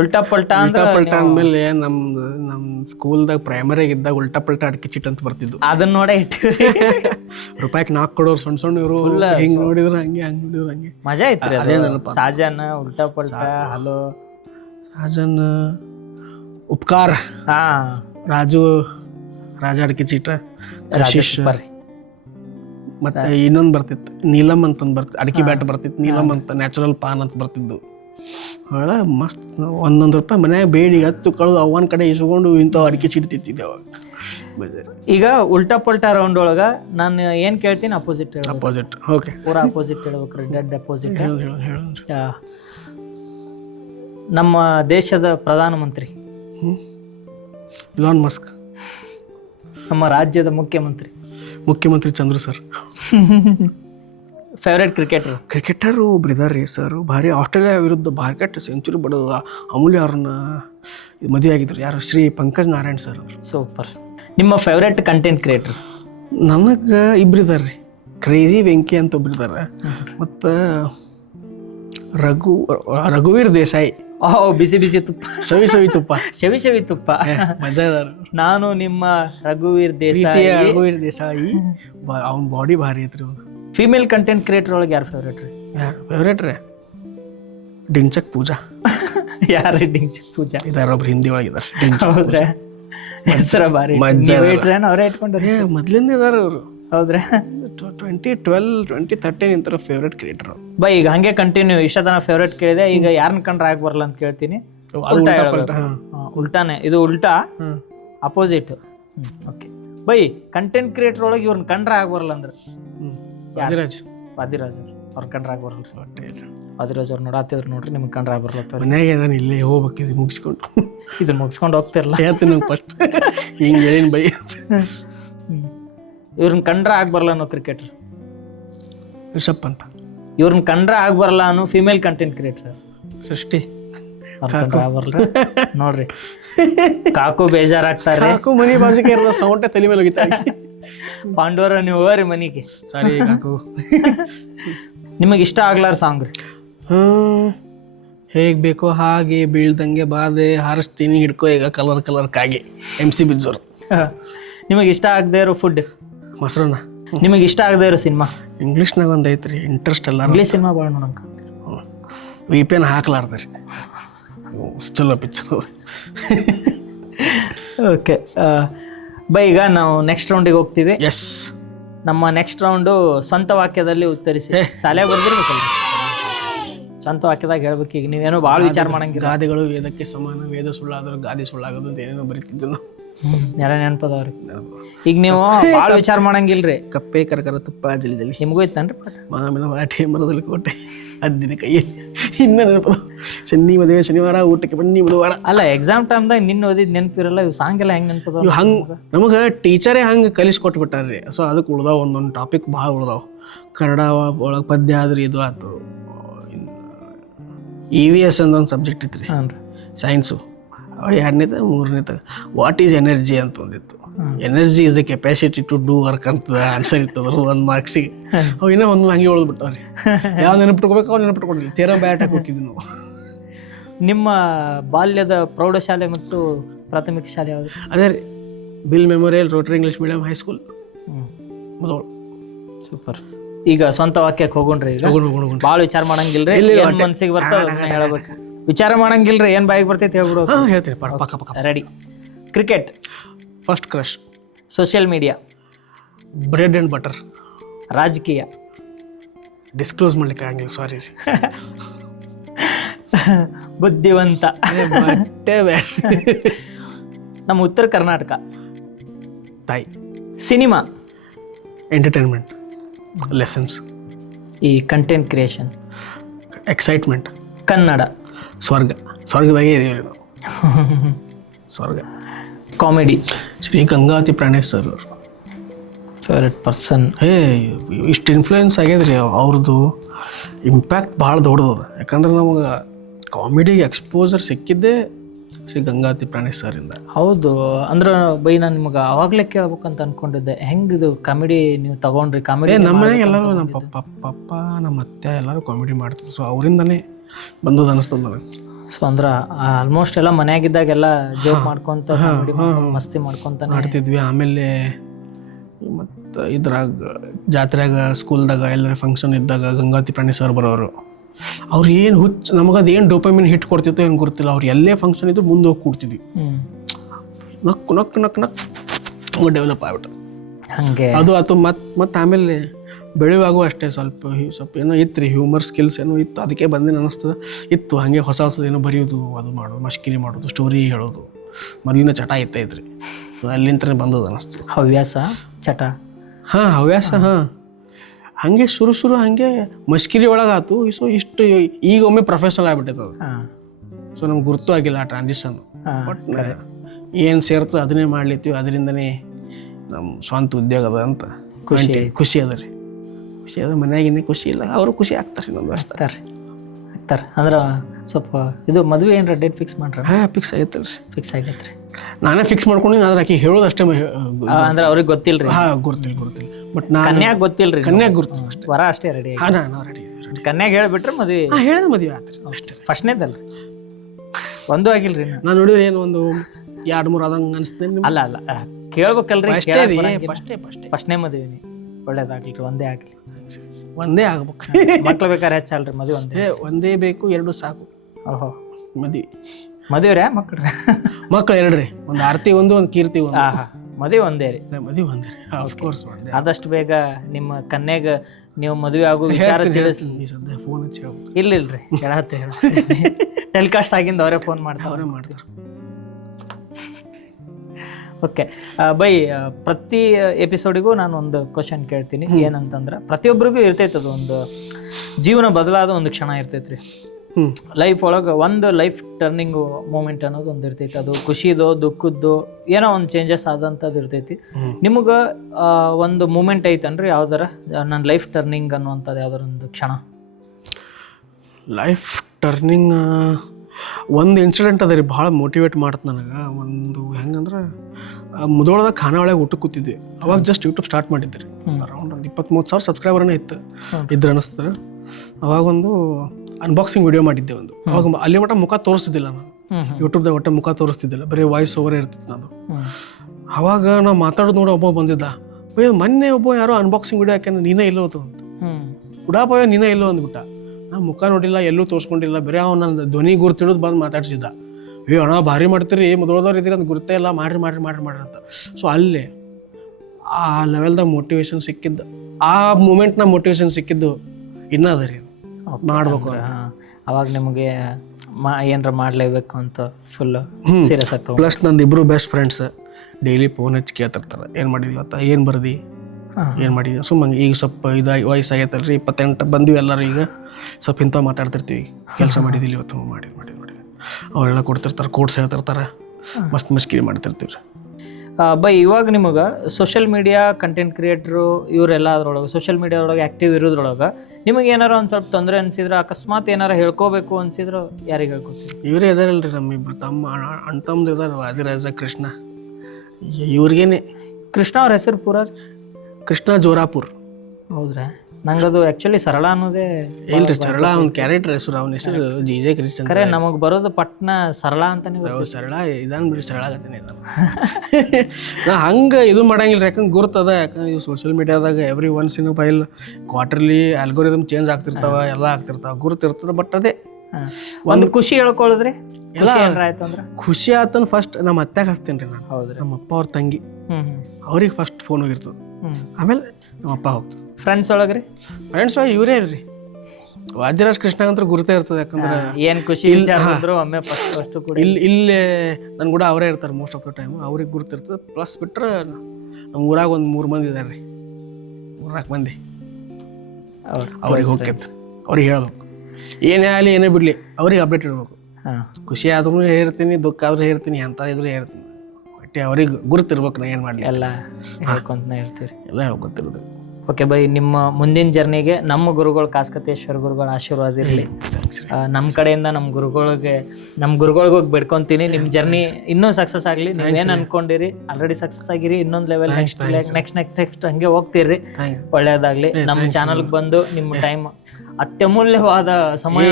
ಉಲ್ಟಾ ಪಲ್ಟಾ ಅಂದ್ಮೇಲೆ ನಮ್ಮ ಸ್ಕೂಲ್ದಾಗ ಪ್ರೈಮರಿಯಾಗ ಇದ್ದಾಗ ಉಲ್ಟಾ ಪಲ್ಟಾ ಅಡಿಕೆ ಚೀಟ್ ಅಂತ ಬರ್ತಿದ್ದು. ಅದನ್ನ ನೋಡೇ ಇಟ್ಟಿವಿ. ರೂಪಾಯಿಗೆ 4 ಕೊಡೋರು ಸಣ್ಣ ಸಣ್ಣ ಇವರು ಹಿಂಗೆ ನೋಡಿದ್ರೆ ಹಂಗೆ ನೋಡಿದ್ರೆ ಹಂಗೆ ಮಜಾ ಐತ್ರಿ. ಅದೇನಲ್ಪ ಸಾಜನ್, ಉಲ್ಟಾ ಪಲ್ಟಾ, ಹಲೋ ಸಾಜನ್, ಉಪಕಾರ, ರಾಜ ಅಡಿಕೆ ಚೀಟ, ಮತ್ತೆ ಇನ್ನೊಂದು ಬರ್ತಿತ್ತು ನೀಲಮ್ ಅಂತಂದು ಬರ್ತಿತ್ತು. ಅಡಿಕೆ ಬ್ಯಾಟ್ ಬರ್ತಿತ್ತು ನೀಲಮ್ ಅಂತ, ನ್ಯಾಚುರಲ್ ಪಾನ್ ಅಂತ ಬರ್ತಿದ್ದು. ಅವೆಲ್ಲ ಮಸ್ತ್. 1 ರೂಪಾಯಿ ಮನ್ಯಾಗ ಬೇಡಿ ಹತ್ತು ಕಳೆದು ಅವನ ಕಡೆ ಇಸ್ಕೊಂಡು ಇಂಥವು ಅಡಿಕೆ ಚೀಟ್ ತಿಂತಿದ್ದೆ ಅವಾಗ. ಈಗ ಉಲ್ಟಾ ಪಲ್ಟಾ ರೌಂಡ್ ಒಳಗ ನಾನು ಏನ್ ಕೇಳ್ತೀನಿ ಅಪೋಸಿಟ್. ಓಕೆ, ಪೂರಾ ಅಪೋಸಿಟ್ ಹೇಳ್ಬೇಕ್ರಿ, ಡೆಡ್ ಅಪೋಸಿಟ್. ನಮ್ಮ ದೇಶದ ಪ್ರಧಾನಮಂತ್ರಿ ಇಲಾನ್ ಮಸ್ಕ್. ನಮ್ಮ ರಾಜ್ಯದ ಮುಖ್ಯಮಂತ್ರಿ ಚಂದ್ರು ಸರ್. ಫೇವ್ರೇಟ್ ಕ್ರಿಕೆಟರು ಒಬ್ರು ಇದಾರೆ ಸರ್, ಭಾರಿ ಆಸ್ಟ್ರೇಲಿಯಾ ವಿರುದ್ಧ ಭಾರಿ ಕೆಟ್ಟ ಸೆಂಚುರಿ ಬಡೋದು ಅಮೂಲ್ಯ ಅವ್ರನ್ನ ಮದುವೆ ಆಗಿದ್ರು. ಯಾರು? ಶ್ರೀ ಪಂಕಜ್ ನಾರಾಯಣ್ ಸರ್ ಅವರು. ಸೂಪರ್. ನಿಮ್ಮ ಫೇವ್ರೇಟ್ ಕಂಟೆಂಟ್ ಕ್ರಿಯೇಟರ್? ನನಗೆ ಇಬ್ರು ಇದಾರೆ ರೀ. ಕ್ರೇಜಿ ವೆಂಕಿ ಅಂತ ಒಬ್ರು ಇದಾರೆ, ಮತ್ತು ರಘುವೀರ್ ದೇಸಾಯಿ. ಬಿಸಿ ತುಪ್ಪ, ಸವಿ ತುಪ್ಪ ಮಜಾ ಇದಾರೆ. ನಾನು ನಿಮ್ಮ ರಘುವೀರ್ ದೇಸಾಯಿ. ಅವ್ನ ಬಾಡಿ ಭಾರಿ ಐತ್ರಿ. ಫೀಮೇಲ್ ಕಂಟೆಂಟ್ ಕ್ರಿಯೇಟರ್ ಒಳಗೆ ಯಾರು ಫೇವ್ರೇಟ್ ರೀ? ಫೇವ್ರೇಟ್ ರೀ ಡಿಂಚಕ್ ಪೂಜಾ. ಯಾರು ಡಿಂಚಕ್ ಪೂಜಾ? ಇದಾರ ಒಬ್ರು ಹಿಂದಿ ಒಳಗಿದ್ದಾರೆ ಡಿಂಚಕ್ ಹೌದ್ರಾ? ಹೆಸರ ಬಾರಿ ಇಟ್ರೇನ ಅವರೇ ಇಟ್ಕೊಂಡ್ರಿ? ಮೊದ್ಲಿಂದ ಇದಾರೆ ಅವರು. ಹೌದ್ರಾ? 2012 2013 ಇಂತರ ಫೇವ್ರೇಟ್ ಕ್ರಿಯೇಟರ್. ಬೈ ಈಗ ಹಂಗೆ ಕಂಟಿನ್ಯೂ ಇಷ್ಟತನ ಫೇವ್ರೇಟ್ ಕೇಳಿದೆ, ಈಗ ಯಾರನ್ನ ಕಂಡ್ರೆ ಆಗಿ ಬರಲ್ಲ ಅಂತ ಕೇಳ್ತೀನಿ. ಉಲ್ಟಾನೆ ಇದು, ಉಲ್ಟಾ opposite. Okay by, content creator ಒಳಗೆ ಇವ್ರನ್ನ ಕಂಡ್ರೆ ಆಗಿ ಬರಲ್ಲ ಅಂದ್ರೆ ವಾದಿರಾಜ್ ಅವ್ರ ಕಂಡ್ರೆ ಆಗಿ ಬರಲ್ಲ. ವಾದಿರಾಜ್ ಅವ್ರು ನೋಡಾತಿದ್ರು ನೋಡ್ರಿ, ನಿಮ್ಗೆ ಕಂಡ್ರೆ ಆಗಿ ಬರಲ್ಲ. ಮನ್ಯಾಗ ನಾನು ಇಲ್ಲೇ ಹೋಗ್ಬೇಕಿದ್ ಮುಗಿಸ್ಕೊಂಡು ಇದನ್ನ ಮುಗಿಸ್ಕೊಂಡು ಹೋಗ್ತಿರಲ್ಲ. ಹೇಳ್ತೀನಿ ಫಸ್ಟ್ ಹಿಂಗೆ ಹೇಳಿನ ಬೈ. ಇವ್ರನ್ನ ಕಂಡ್ರೆ ಆಗಿ ಬರಲ್ಲ ಅನ್ನೋ ಕ್ರಿಕೆಟರ್ ರಿಷಬ್ ಅಂತ. ಇವ್ರನ್ನ ಕಂಡ್ರೆ ಆಗಿ ಬರಲ್ಲ ಅನ್ನೋ ಫಿಮೇಲ್ ಕಂಟೆಂಟ್ ಕ್ರಿಯೇಟರ್ ಸೃಷ್ಟಿ. ಬರಲ್ಲ ನೋಡ್ರಿ, ಕಾಕು ಬೇಜಾರಾಗ್ತಾರೆ. ಕಾಕು ಮನಿ ಬಾಜಿಗೆ ಇರೋದು ಸೌಂಟೆ ತಲೆ ಮೇಲೆ ಹೋಗಿತಾರೆ. ಪಾಂಡವರ ನೀವು ಹೋಗ್ರಿ ಮನಿಗೆ. ಸಾರಿ ಕಾಕು. ನಿಮಗೆ ಇಷ್ಟ ಆಗ್ಲಾರ ಸಾಂಗ್ ರೀ? ಹೇಗ್ ಬೇಕೋ ಹಾಗೆ ಬೀಳ್ದಂಗೆ ಬಾದೆ ಹಾರಿಸ್ತೀನಿ ಹಿಡ್ಕೋ ಈಗ ಕಲರ್ ಕಾಗೆ, MC ಬಿಜ್ಜೋರು. ನಿಮಗೆ ಇಷ್ಟ ಆಗದೆ ಇರೋ ಫುಡ್? ಮೊಸರನ್ನ. ನಿಮಗೆ ಇಷ್ಟ ಆಗದೆ ಇರೋ ಸಿನಿಮಾ? ಇಂಗ್ಲೀಷ್ನಾಗ ಒಂದು ಐತ್ರಿ ಇಂಟ್ರೆಸ್ಟ್ ಎಲ್ಲ. ಇಂಗ್ಲೀಷ್ ಸಿನಿಮಾ ಭಾಳ ನೋಡಂಕ. VPN ಹಾಕ್ಲಾರ್ದ್ರಿ, ಚಲೋ ಪಿಕ್ಚರ್. ಓಕೆ ಬೈ, ಈಗ ನಾವು ನೆಕ್ಸ್ಟ್ ರೌಂಡಿಗೆ ಹೋಗ್ತೀವಿ. ಎಸ್, ನಮ್ಮ ನೆಕ್ಸ್ಟ್ ರೌಂಡು ಸ್ವಂತ ವಾಕ್ಯದಲ್ಲಿ ಉತ್ತರಿಸಿ. ಶಾಲೆ ಬರ್ದಿರ್ಬೇಕಲ್ಲ, ಸ್ವಂತ ವಾಕ್ಯದಾಗ ಹೇಳ್ಬೇಕು. ಈಗ ನೀವೇನೋ ಭಾಳ ವಿಚಾರ ಮಾಡಂಗಿಲ್ಲ. ಗಾದೆಗಳು ವೇದಕ್ಕೆ ಸಮಾನ, ವೇದ ಸುಳ್ಳಾದರೂ ಗಾದೆ ಸುಳ್ಳಾಗೋದು ಅಂತ ಏನೇನೋ ಬರೀತಿದ್ದು ನಾವು. ಎಲ್ಲ ನೆನಪದವ್ರಿ. ಈಗ ನೀವು ಭಾಳ ವಿಚಾರ ಮಾಡಂಗಿಲ್ರಿ. ಕಪ್ಪೆ ಕರಕರ ತುಪ್ಪ ಜಲಿ ಜಲಿ. ನಿಮಗೂ ಇತ್ತನ್ರಿ ಪಾಠ? ಮಾಮಿನ ವಾಟೆ ಮರದಲ್ಲಿ ಕೋಟೆ ಹದ್ದಿನ ಕೈಯಲ್ಲಿ. ಇನ್ನ ನೆನಪದ ಶನಿ ಮದುವೆ ಶನಿವಾರ, ಊಟಕ್ಕೆ ಬನ್ನಿ ಬುಧವಾರ. ಅಲ್ಲ, ಎಕ್ಸಾಮ್ ಟೈಮ್ದಾಗ ನಿನ್ನ ಓದಿದ್ ನೆನಪಿರಲ್ಲ. ಇವು ಸಾಂಗ್ ಎಲ್ಲ ಹೆಂಗೆ ನೆನಪದ? ಇವು ಹಂಗೆ ನಮಗೆ ಟೀಚರೇ ಹಂಗೆ ಕಲಿಸ್ಕೊಟ್ಬಿಟ್ಟಾರ್ರಿ. ಸೊ ಅದಕ್ಕೆ ಉಳ್ದಾವ ಒಂದೊಂದು ಟಾಪಿಕ್ ಭಾಳ ಉಳ್ದಾವ. ಕನ್ನಡ ಒಳಗೆ ಪದ್ಯ ಆದ್ರೆ ಇದು ಆಯ್ತು. EVS ಅಂತ ಒಂದು ಸಬ್ಜೆಕ್ಟ್ ಇತ್ತು ರೀ, ಹಾಂ ರೀ, ಸೈನ್ಸು. 2ನೇದ 3ನೇದ ವಾಟ್ ಈಸ್ ಎನರ್ಜಿ ಅಂತ ಒಂದಿತ್ತು. Energy is the capacity to do work ಅಂತ ಆನ್ಸರ್ ಇತ್ತು ಅದ್ರ 1 ಮಾರ್ಕ್ಸಿಗೆ. ಅವು ಇನ್ನೂ ಒಂದು ಹಂಗೆ ಉಳಿದ್ಬಿಟ್ಟವ್ರಿ. ಯಾವ ನೆನಪಿಟ್ಕೋಬೇಕು ಅವ್ರು ನೆನಪಿಟ್ಕೊಂಡಿಲ್ಲ. ತೇರ ಬ್ಯಾಟ್ ಹಾಕಿ ಹೋಗಿದ್ವಿ ನಾವು. ನಿಮ್ಮ ಬಾಲ್ಯದ ಪ್ರೌಢಶಾಲೆ ಮತ್ತು ಪ್ರಾಥಮಿಕ ಶಾಲೆ ಯಾವುದು? ಅದೇ ರೀ, bill memorial Rotary English medium high school Mudhol. Super. ಈಗ ಸ್ವಂತ ವಾಕ್ಯಕ್ಕೆ ಹೋಗೋಣ್ರಿ. ಈಗ ಭಾಳ ವಿಚಾರ ಮಾಡಂಗಿಲ್ರಿ, ಏನ್ ಮನ್ಸಿಗೆ ಬರ್ತಾವ ಹೇಳ್ಬೇಕು. ವಿಚಾರ ಮಾಡಂಗಿಲ್ರಿ, ಏನ್ ಬಾಯಿಗೆ ಬರ್ತೈತೆ ಹೇಳ್ಬಿಡು. ಹೇಳ್ತೀನಿ ಪಕ್ಕ. Ready. Cricket. First crush. Social media. Bread and butter. ರಾಜಕೀಯ. ಡಿಸ್ಕ್ಲೋಸ್ ಮಾಡ್ಲಿಕ್ಕೆ ಆಗಂಗಿಲ್ಲ, ಸಾರಿ. ಬುದ್ಧಿವಂತ. ನಮ್ಮ ಉತ್ತರ ಕರ್ನಾಟಕ. ತಾಯಿ. ಸಿನಿಮಾ. ಎಂಟರ್ಟೈನ್ಮೆಂಟ್. ಲೆಸನ್ಸ್. ಈ ಕಂಟೆಂಟ್ ಕ್ರಿಯೇಷನ್. ಎಕ್ಸೈಟ್ಮೆಂಟ್. ಕನ್ನಡ. ಸ್ವರ್ಗದಾಗೆ ಇದೀವಿ ನಾವು. ಸ್ವರ್ಗ. ಕಾಮಿಡಿ. ಶ್ರೀ ಗಂಗಾವತಿ ಪ್ರಾಣೇಶ್ ಸರ್ ಅವರು ಫೇವ್ರೆಟ್ ಪರ್ಸನ್. ಇಷ್ಟು ಇನ್ಫ್ಲೂಯೆನ್ಸ್ ಆಗ್ಯದ್ರಿ ಅವ್ರದ್ದು. ಇಂಪ್ಯಾಕ್ಟ್ ಭಾಳ ದೊಡ್ಡದ. ಯಾಕಂದ್ರೆ ನಮಗೆ ಕಾಮಿಡಿಗೆ ಎಕ್ಸ್ಪೋಜರ್ ಸಿಕ್ಕಿದ್ದೇ ಶ್ರೀ ಗಂಗಾವತಿ ಪ್ರಾಣೇಶ್ ಸರಿಂದ. ಹೌದು. ಅಂದ್ರೆ ಬೈ, ನಾನು ನಿಮಗೆ ಅವಾಗಲೇ ಕೇಳ್ಬೇಕಂತ ಅನ್ಕೊಂಡಿದ್ದೆ, ಹೆಂಗಿದು ಕಾಮಿಡಿ ನೀವು ತಗೊಂಡ್ರಿ? ಕಾಮಿಡಿ ನಮ್ಮ ಮನೆಗೆ ಎಲ್ಲರೂ, ನಮ್ಮ ಪಪ್ಪ ನಮ್ಮ ಅತ್ತೆ ಎಲ್ಲರೂ ಕಾಮಿಡಿ ಮಾಡ್ತಿದ್ರು. ಸೊ ಅವರಿಂದನೇ ಬಂದದ್ದು ಅನಿಸ್ತದೆ ನನಗೆ. ಸೊ ಅಂದ್ರೆ ಆಲ್ಮೋಸ್ಟ್ ಎಲ್ಲ ಮನ್ಯಾಗಿದ್ದಾಗೆಲ್ಲ ಜೋಕ್ ಮಾಡ್ಕೊಂತ ಮಸ್ತಿ ಮಾಡ್ಕೊಂತ ಮಾಡ್ತಿದ್ವಿ. ಆಮೇಲೆ ಮತ್ತು ಇದ್ರಾಗ ಜಾತ್ರೆಯಾಗ ಸ್ಕೂಲ್ದಾಗ ಎಲ್ಲರ ಫಂಕ್ಷನ್ ಇದ್ದಾಗ ಗಂಗಾವತಿ ಪ್ರಾಣೇಶ್ ಸರ್ ಬರೋರು. ಅವ್ರು ಏನು ನಮಗೆ ಅದೇನು ಡೋಪಮಿನ್ ಹಿಟ್ ಕೊಡ್ತಿತ್ತೋ ಏನು ಗೊತ್ತಿಲ್ಲ. ಅವ್ರು ಎಲ್ಲೇ ಫಂಕ್ಷನ್ ಇದ್ದು ಮುಂದೆ ಹೋಗಿ ಕೂಡ್ತಿದ್ವಿ. ನಕ್ ಡೆವಲಪ್ ಆಗ್ಬಿಟ್ಟು ಹಂಗೆ ಅದು ಆಯ್ತು. ಮತ್ತು ಆಮೇಲೆ ಬೆಳೆಯುವಾಗೂ ಅಷ್ಟೇ ಸ್ವಲ್ಪ ಏನೋ ಇತ್ತು ರೀ, ಹ್ಯೂಮರ್ ಸ್ಕಿಲ್ಸ್ ಏನೋ ಇತ್ತು. ಅದಕ್ಕೆ ಬಂದೇನು ಅನ್ನಿಸ್ತದೆ ಇತ್ತು. ಹಾಗೆ ಹೊಸದು ಏನೋ ಬರೆಯೋದು, ಅದು ಮಾಡೋದು, ಮಷ್ಕಿರಿ ಮಾಡೋದು, ಸ್ಟೋರಿ ಹೇಳೋದು ಮೊದಲಿನ ಚಟ ಇತ್ತೈತ್ರಿ. ಅಲ್ಲಿಂದ ಬಂದದ್ದು ಅನ್ನಿಸ್ತು. ಹವ್ಯಾಸ, ಚಟ. ಹವ್ಯಾಸ. ಹಾಗೆ ಶುರು ಹಾಗೆ ಮಷ್ಕಿರಿ ಒಳಗಾತು. ಸೊ ಇಷ್ಟು ಈಗ ಒಮ್ಮೆ ಪ್ರೊಫೆಷನಲ್ ಆಗ್ಬಿಟ್ಟೈತೆ ಅದು. ಸೊ ನಮ್ಗೆ ಗುರ್ತು ಆಗಿಲ್ಲ ಆ ಟ್ರಾನ್ಸಿಷನ್. ಬಟ್ ಏನು ಸೇರ್ತದೆ ಅದನ್ನೇ ಮಾಡ್ಲಿತ್ತೀವಿ. ಅದರಿಂದನೇ ನಮ್ಮ ಸ್ವಂತ ಉದ್ಯೋಗ ಅದ ಅಂತ ಖುಷಿ ಅದ ರೀ. ಖುಷಿ ಅದ. ಮನ್ಯಾಗಿನೇ ಖುಷಿ ಇಲ್ಲ, ಅವರು ಖುಷಿ ಆಗ್ತಾರೆ. ಇನ್ನೊಂದು ವರ್ಷ ಆಗ್ತಾರೆ. ಅಂದ್ರೆ ಸ್ವಲ್ಪ ಇದು ಮದುವೆ ಏನಾರ ಡೇಟ್ ಫಿಕ್ಸ್ ಮಾಡ್ರ? ಫಿಕ್ಸ್ ಆಗೈತೆ ರೀ. ಫಿಕ್ಸ್ ಆಗೈತೆ ರೀ. ನಾನೇ ಫಿಕ್ಸ್ ಮಾಡ್ಕೊಂಡು ಆದ್ರೆ ಆಕೆ ಹೇಳೋದು ಅಷ್ಟೇ. ಅಂದ್ರೆ ಅವ್ರಿಗೆ ಗೊತ್ತಿಲ್ಲ. ಗೊತ್ತಿಲ್ಲ. ಬಟ್ ಕನ್ಯಾಗ ಗೊತ್ತಿಲ್ಲ. ಕನ್ಯಾಗ ಗುರ್ತು ಅಷ್ಟೇ. ವರ ಅಷ್ಟೇ ರೆಡಿ. ನಾವು ರೆಡಿ. ಕನ್ಯಾಗ ಹೇಳ್ಬಿಟ್ರೆ ಮದುವೆ. ಹೇಳಿದ ಮದುವೆ ಆತ್ರಿ ಅಷ್ಟೇ. ಫಸ್ಟ್ನೇದಲ್ಲ, ಒಂದೂ ಆಗಿಲ್ರಿ. ನಾನು ನೋಡಿದ್ರೆ ಏನು ಒಂದು 2-3 ಆದಂಗೆ ಅನಿಸ್ತೇನೆ. ಅಲ್ಲ ಕೇಳ್ಬೇಕಲ್ರಿ. ಫಸ್ಟ್ನೇ ಮದುವೆ. ಒಳ್ಳೇದಾಗ್ಲಿ, ಒಂದೇ ಆಗಲಿ. ಒಂದೇ ಆಗ್ಬೇಕು. ಮಕ್ಳು ಬೇಕಾದ್ರೆ ಹೆಚ್ಚಲ್ರಿ ಮದುವೆ ಒಂದೇ? ಒಂದೇ ಬೇಕು, 2 ಸಾಕು. ಓಹೋ, ಮದುವೆ ರೀ ಮಕ್ಳು ಮಕ್ಳು 2 ರೀ, ಒಂದು ಆರತಿ ಒಂದು ಕೀರ್ತಿ ಒಂದು. ಮದುವೆ ಒಂದೇ ರೀ? ಮದುವೆ ಒಂದೇ ರೀ, ಆಫ್ಕೋರ್ಸ್ ಒಂದೇ. ಆದಷ್ಟು ಬೇಗ ನಿಮ್ಮ ಕನ್ಯಾಗ ನೀವು ಮದುವೆ ಆಗೋ ವಿಚಾರ ತಿಳಿಸಿ. ಸದ್ಯ ಫೋನ್ ಹಚ್ಚಿ ಇಲ್ಲಿಲ್ರಿ, ಹೇಳತ್ತೆ ಟೆಲಿಕಾಸ್ಟ್ ಆಗಿಂದ ಅವರೇ ಫೋನ್ ಮಾಡ್ತಾರೆ. ಓಕೆ ಬೈ, ಪ್ರತಿ ಎಪಿಸೋಡಿಗೂ ನಾನು ಒಂದು ಕ್ವಶನ್ ಕೇಳ್ತೀನಿ. ಏನಂತಂದ್ರೆ ಪ್ರತಿಯೊಬ್ಬರಿಗೂ ಇರ್ತೈತೆ ಅದು, ಒಂದು ಜೀವನ ಬದಲಾದ ಒಂದು ಕ್ಷಣ ಇರ್ತೈತ್ರಿ ಲೈಫ್ ಒಳಗೆ. ಒಂದು ಲೈಫ್ ಟರ್ನಿಂಗ್ ಮೂಮೆಂಟ್ ಅನ್ನೋದು ಒಂದು ಇರ್ತೈತಿ. ಅದು ಖುಷಿದೋ ದುಃಖದ್ದು ಏನೋ ಒಂದು ಚೇಂಜಸ್ ಆದಂಥದ್ದು ಇರ್ತೈತಿ. ನಿಮಗೆ ಒಂದು ಮೂಮೆಂಟ್ ಐತನ್ರಿ ಯಾವ್ದಾರ, ನನ್ನ ಲೈಫ್ ಟರ್ನಿಂಗ್ ಅನ್ನುವಂಥದ್ದು ಯಾವ್ದಾರ ಒಂದು ಕ್ಷಣ? ಲೈಫ್ ಟರ್ನಿಂಗ್ ಒಂದು ಇನ್ಸಿಡೆಂಟ್ ಅದ ರೀ, ಭಾಳ ಮೋಟಿವೇಟ್ ಮಾಡತ್ತೆ ನನಗೆ. ಒಂದು ಹೆಂಗಂದ್ರೆ ಮುದೋಳದಾಗ ಖಾನಾವಳಿಯಾಗ ಊಟಕ್ಕೆ ಕೂತಿದ್ವಿ. ಅವಾಗ ಜಸ್ಟ್ ಯೂಟ್ಯೂಬ್ ಸ್ಟಾರ್ಟ್ ಮಾಡಿದ್ದೆ ರೀ. ಅರೌಂಡ್ ಒಂದು 23,000 ಸಬ್ಸ್ಕ್ರೈಬರ್ನೇ ಇದ್ರು ಅನ್ನಿಸ್ತದೆ. ಅವಾಗ ಒಂದು ಅನ್ಬಾಕ್ಸಿಂಗ್ ವಿಡಿಯೋ ಮಾಡಿದ್ದೆ ಒಂದು. ಅವಾಗ ಅಲ್ಲಿ ಮಟ್ಟ ಮುಖ ತೋರಿಸ್ತಿದ್ದಿಲ್ಲ ನಾನು, ಯೂಟ್ಯೂಬ್ದಾಗ ಒಟ್ಟ ಮುಖ ತೋರಿಸ್ತಿದ್ದಿಲ್ಲ, ಬರೀ ವಾಯ್ಸ್ ಓವರೇ ಇರ್ತಿತ್ತು ನಾನು. ಅವಾಗ ನಾವು ಮಾತಾಡೋದು ನೋಡಿ ಒಬ್ಬ ಬಂದಿದ್ದ, ಮೊನ್ನೆ ಒಬ್ಬ ಯಾರೋ ಅನ್ಬಾಕ್ಸಿಂಗ್ ವಿಡಿಯೋ ಹಾಕ್ಯಾನ, ನೀನೇ ಎಲ್ಲೋ ಅಂತ ಉಡಾಪಯ್ಯ ನೀನೇ ಎಲ್ಲೋ ಅಂದ್ಬಿಟ್ಟ. ನಾ ಮುಖ ನೋಡಿಲ್ಲ, ಎಲ್ಲೂ ತೋರಿಸ್ಕೊಂಡಿಲ್ಲ, ಬರೀ ಅವ್ನು ನನ್ನ ಧ್ವನಿ ಗುರ್ತಿಡೋದು ಬಂದು ಮಾತಾಡ್ಸಿದ್ದ. ಅಣ್ಣ ಭಾರಿ ಮಾಡ್ತೀರಿ, ಮೊದಲದವ್ರು ಇದ್ದೀರಿ ಅಂತ ಗುರ್ತೇ ಇಲ್ಲ, ಮಾಡ್ರಿ ಮಾಡ್ರಿ ಮಾಡ್ರಿ ಮಾಡ್ರಿ ಅಂತ. ಸೊ ಅಲ್ಲೇ ಆ ಲೆವೆಲ್ದಾಗ ಮೋಟಿವೇಶನ್ ಸಿಕ್ಕಿದ್ದು, ಆ ಮೂಮೆಂಟ್ನ ಮೋಟಿವೇಶನ್ ಸಿಕ್ಕಿದ್ದು ಇನ್ನೂ ಅದ ರೀ, ಮಾಡ್ಬೇಕು. ಅವಾಗ ನಿಮಗೆ ಏನಾರ ಮಾಡಲೇಬೇಕು ಅಂತ ಫುಲ್ ಸೀರಿಯಸ್ ಆಗ್ತವೆ. ಪ್ಲಸ್ ನಂದು 2 ಬೆಸ್ಟ್ ಫ್ರೆಂಡ್ಸ್ ಡೈಲಿ ಫೋನ್ ಹಚ್ಚಿ ಕೇಳ್ತಿರ್ತಾರೆ, ಏನು ಮಾಡಿದ್ವಿ ಇವತ್ತು, ಏನು ಬರ್ದಿ, ಏನು ಮಾಡಿದ್ವಿ. ಸುಮ್ಮನೆ ಈಗ ಸ್ವಲ್ಪ ಇದಾಗಿ ವಯಸ್ಸಾಗೈತಲ್ರಿ, 28 ಬಂದ್ವಿ ಎಲ್ಲರೂ. ಈಗ ಸ್ವಲ್ಪ ಇಂಥ ಮಾತಾಡ್ತಿರ್ತೀವಿ, ಕೆಲಸ ಮಾಡಿದಿಲ್ಲ ಇವತ್ತು, ಮಾಡಿ ಅವರೆಲ್ಲ ಕೊಡ್ತಿರ್ತಾರೆ, ಕೋರ್ಸ್ ಹೇಳ್ತಿರ್ತಾರೆ, ಮಸ್ತ್ ಮಸ್ಕಿರಿ ಮಾಡ್ತಿರ್ತೀವಿ. ಬೈ, ಇವಾಗ ನಿಮಗೆ ಸೋಷಿಯಲ್ ಮೀಡಿಯಾ ಕಂಟೆಂಟ್ ಕ್ರಿಯೇಟ್ರು ಇವರೆಲ್ಲ ಅದ್ರೊಳಗೆ ಸೋಷಿಯಲ್ ಮೀಡಿಯಾದೊಳಗೆ ಆ್ಯಕ್ಟಿವ್ ಇರೋದ್ರೊಳಗೆ ನಿಮಗೆ ಏನಾರ ಒಂದು ಸ್ವಲ್ಪ ತೊಂದರೆ ಅನಿಸಿದ್ರೆ, ಅಕಸ್ಮಾತ್ ಏನಾರ ಹೇಳ್ಕೋಬೇಕು ಅನ್ಸಿದ್ರೆ ಯಾರಿಗೆ ಹೇಳ್ಕೊತೀವಿ? ಇವರೇ ಇದಾರಲ್ರಿ ನಮ್ಮಿಬ್ರು ಅಣ್ಣ ತಮ್ಮದು ಇದಾರೆ, ವಾದಿರಾಜ ಕೃಷ್ಣ. ಇವ್ರಿಗೇನೆ ಕೃಷ್ಣ ಅವ್ರ ಹೆಸರು ಪೂರ? ಕೃಷ್ಣ ಜೋರಾಪುರ್. ಹೌದ್ರಾ? ನಂಗದು ಆ್ಯಕ್ಚುಲಿ ಸರಳ ಅನ್ನೋದೇ ಇಲ್ರಿ, ಸರಳ ಒಂದು ಕ್ಯಾರೆಕ್ಟರ್ ಹೆಸರು, ಅವನ ಹೆಸರು ಜೆ ಕೃಷ್ಣ. ಖರೆ ನಮಗೆ ಬರೋದು ಪಟ್ನ ಸರಳ ಅಂತಾನೆ. ಸರಳ ಇದಾನ್ ಬಿಡಿ, ಸರಳ ಆಗತ್ತೇನೆ ಇದಾನ. ನಾ ಹಂಗೆ ಇದು ಮಾಡಂಗಿಲ್ಲ, ಯಾಕಂದ್ರೆ ಗುರ್ತದ. ಯಾಕಂದ್ರೆ ಇವು ಸೋಷಿಯಲ್ ಮೀಡಿಯಾದಾಗ every once in while quarterly algorithm change ಆಗ್ತಿರ್ತಾವ, ಎಲ್ಲ ಆಗ್ತಿರ್ತಾವ, ಗುರುತಿರ್ತದ. ಬಟ್ ಅದೇ ಒಂದು ಖುಷಿ ಹೇಳ್ಕೊಳ್ಳೋದ್ರಿ, ಎಲ್ಲ ಆಯ್ತಂದ್ರೆ ಖುಷಿ ಆತನ ಫಸ್ಟ್ ನಮ್ಮ ಅತ್ತೆಗೆ ಹಚ್ತೇನೆ ರೀ ನಾನು. ಹೌದ್ರಿ? ನಮ್ಮ ಅಪ್ಪ ಅವ್ರ ತಂಗಿ, ಅವ್ರಿಗೆ ಫಸ್ಟ್ ಫೋನ್ ಹೋಗಿರ್ತದೆ, ಆಮೇಲೆ ನಮ್ಮ ಅಪ್ಪ ಹೋಗ್ತದೆ. ಫ್ರೆಂಡ್ಸ್ ಒಳಗ್ರಿ? ಫ್ರೆಂಡ್ಸ್ ಇವರೇ ಇರ್ರಿ, ವಾದ್ಯರಾಜ್ ಕೃಷ್ಣ ಅಂತ ಗುರುತೇ ಇರ್ತದೆ. ಯಾಕಂದ್ರೆ ಏನ್ ಖುಷಿ ಒಮ್ಮೆ ಫಸ್ಟ್ ಇಲ್ಲೇ ನನ್ ಕೂಡ ಅವರೇ ಇರ್ತಾರೆ ಮೋಸ್ಟ್ ಆಫ್ ದ ಟೈಮ್, ಅವ್ರಿಗೆ ಗುರುತಿರ್ತದೆ. ಪ್ಲಸ್ ಬಿಟ್ರೆ ನಮ್ಮ ಊರಾಗ ಒಂದು 3 ಮಂದಿ ಇದಾರೆ ರೀ, 3-4 ಮಂದಿ. ಅವ್ರಿಗೆ ಹೋಗ್ತೈತೆ, ಅವ್ರಿಗೆ ಹೇಳ್ಬೇಕು, ಏನೇ ಆಗಲಿ ಏನೇ ಬಿಡ್ಲಿ ಅವ್ರಿಗೆ ಅಪ್ಡೇಟ್ ಇಡ್ಬೇಕು. ಖುಷಿ ಆದ್ರೂ ಹೇಳ್ತೀನಿ, ದುಃಖ ಆದ್ರೂ ಹೇಳ್ತೀನಿ, ಎಂತ ಇದ್ರು ಹೇಳ್ತೀನಿ. ಒಟ್ಟೆ ಅವ್ರಿಗೆ ಗುರುತಿರ್ಬೇಕು, ನಾ ಏನು ಮಾಡಲಿ ಎಲ್ಲ ಹೇಳ್ಕೊಂತ ಇರ್ತೀರಿ, ಎಲ್ಲ ಹೇಳ್ಕೊತಿರೋದು. ಓಕೆ ಬೈ, ನಿಮ್ಮ ಮುಂದಿನ ಜರ್ನಿಗೆ ನಮ್ಮ ಗುರುಗಳು ಕಾಸ್ಕತೇಶ್ವರ ಗುರುಗಳ ಆಶೀರ್ವಾದ ಇರಲಿ. ನಮ್ಮ ಕಡೆಯಿಂದ ನಮ್ಮ ಗುರುಗಳಿಗೆ ಹೋಗಿ ಬಿಡ್ಕೊಂತೀನಿ. ನಿಮ್ಮ ಜರ್ನಿ ಇನ್ನೂ ಸಕ್ಸಸ್ ಆಗಲಿ. ನೀವೇನು ಅನ್ಕೊಂಡಿರಿ ಆಲ್ರೆಡಿ ಸಕ್ಸಸ್ ಆಗಿರಿ, ಇನ್ನೊಂದು ಲೆವೆಲ್ ನೆಕ್ಸ್ಟ್ ಹಂಗೆ ಹೋಗ್ತೀರಿ. ಒಳ್ಳೇದಾಗ್ಲಿ. ನಮ್ಮ ಚಾನಲ್ಗೆ ಬಂದು ನಿಮ್ಮ ಟೈಮ್ ಅತ್ಯಮೂಲ್ಯವಾದ ಸಮಯ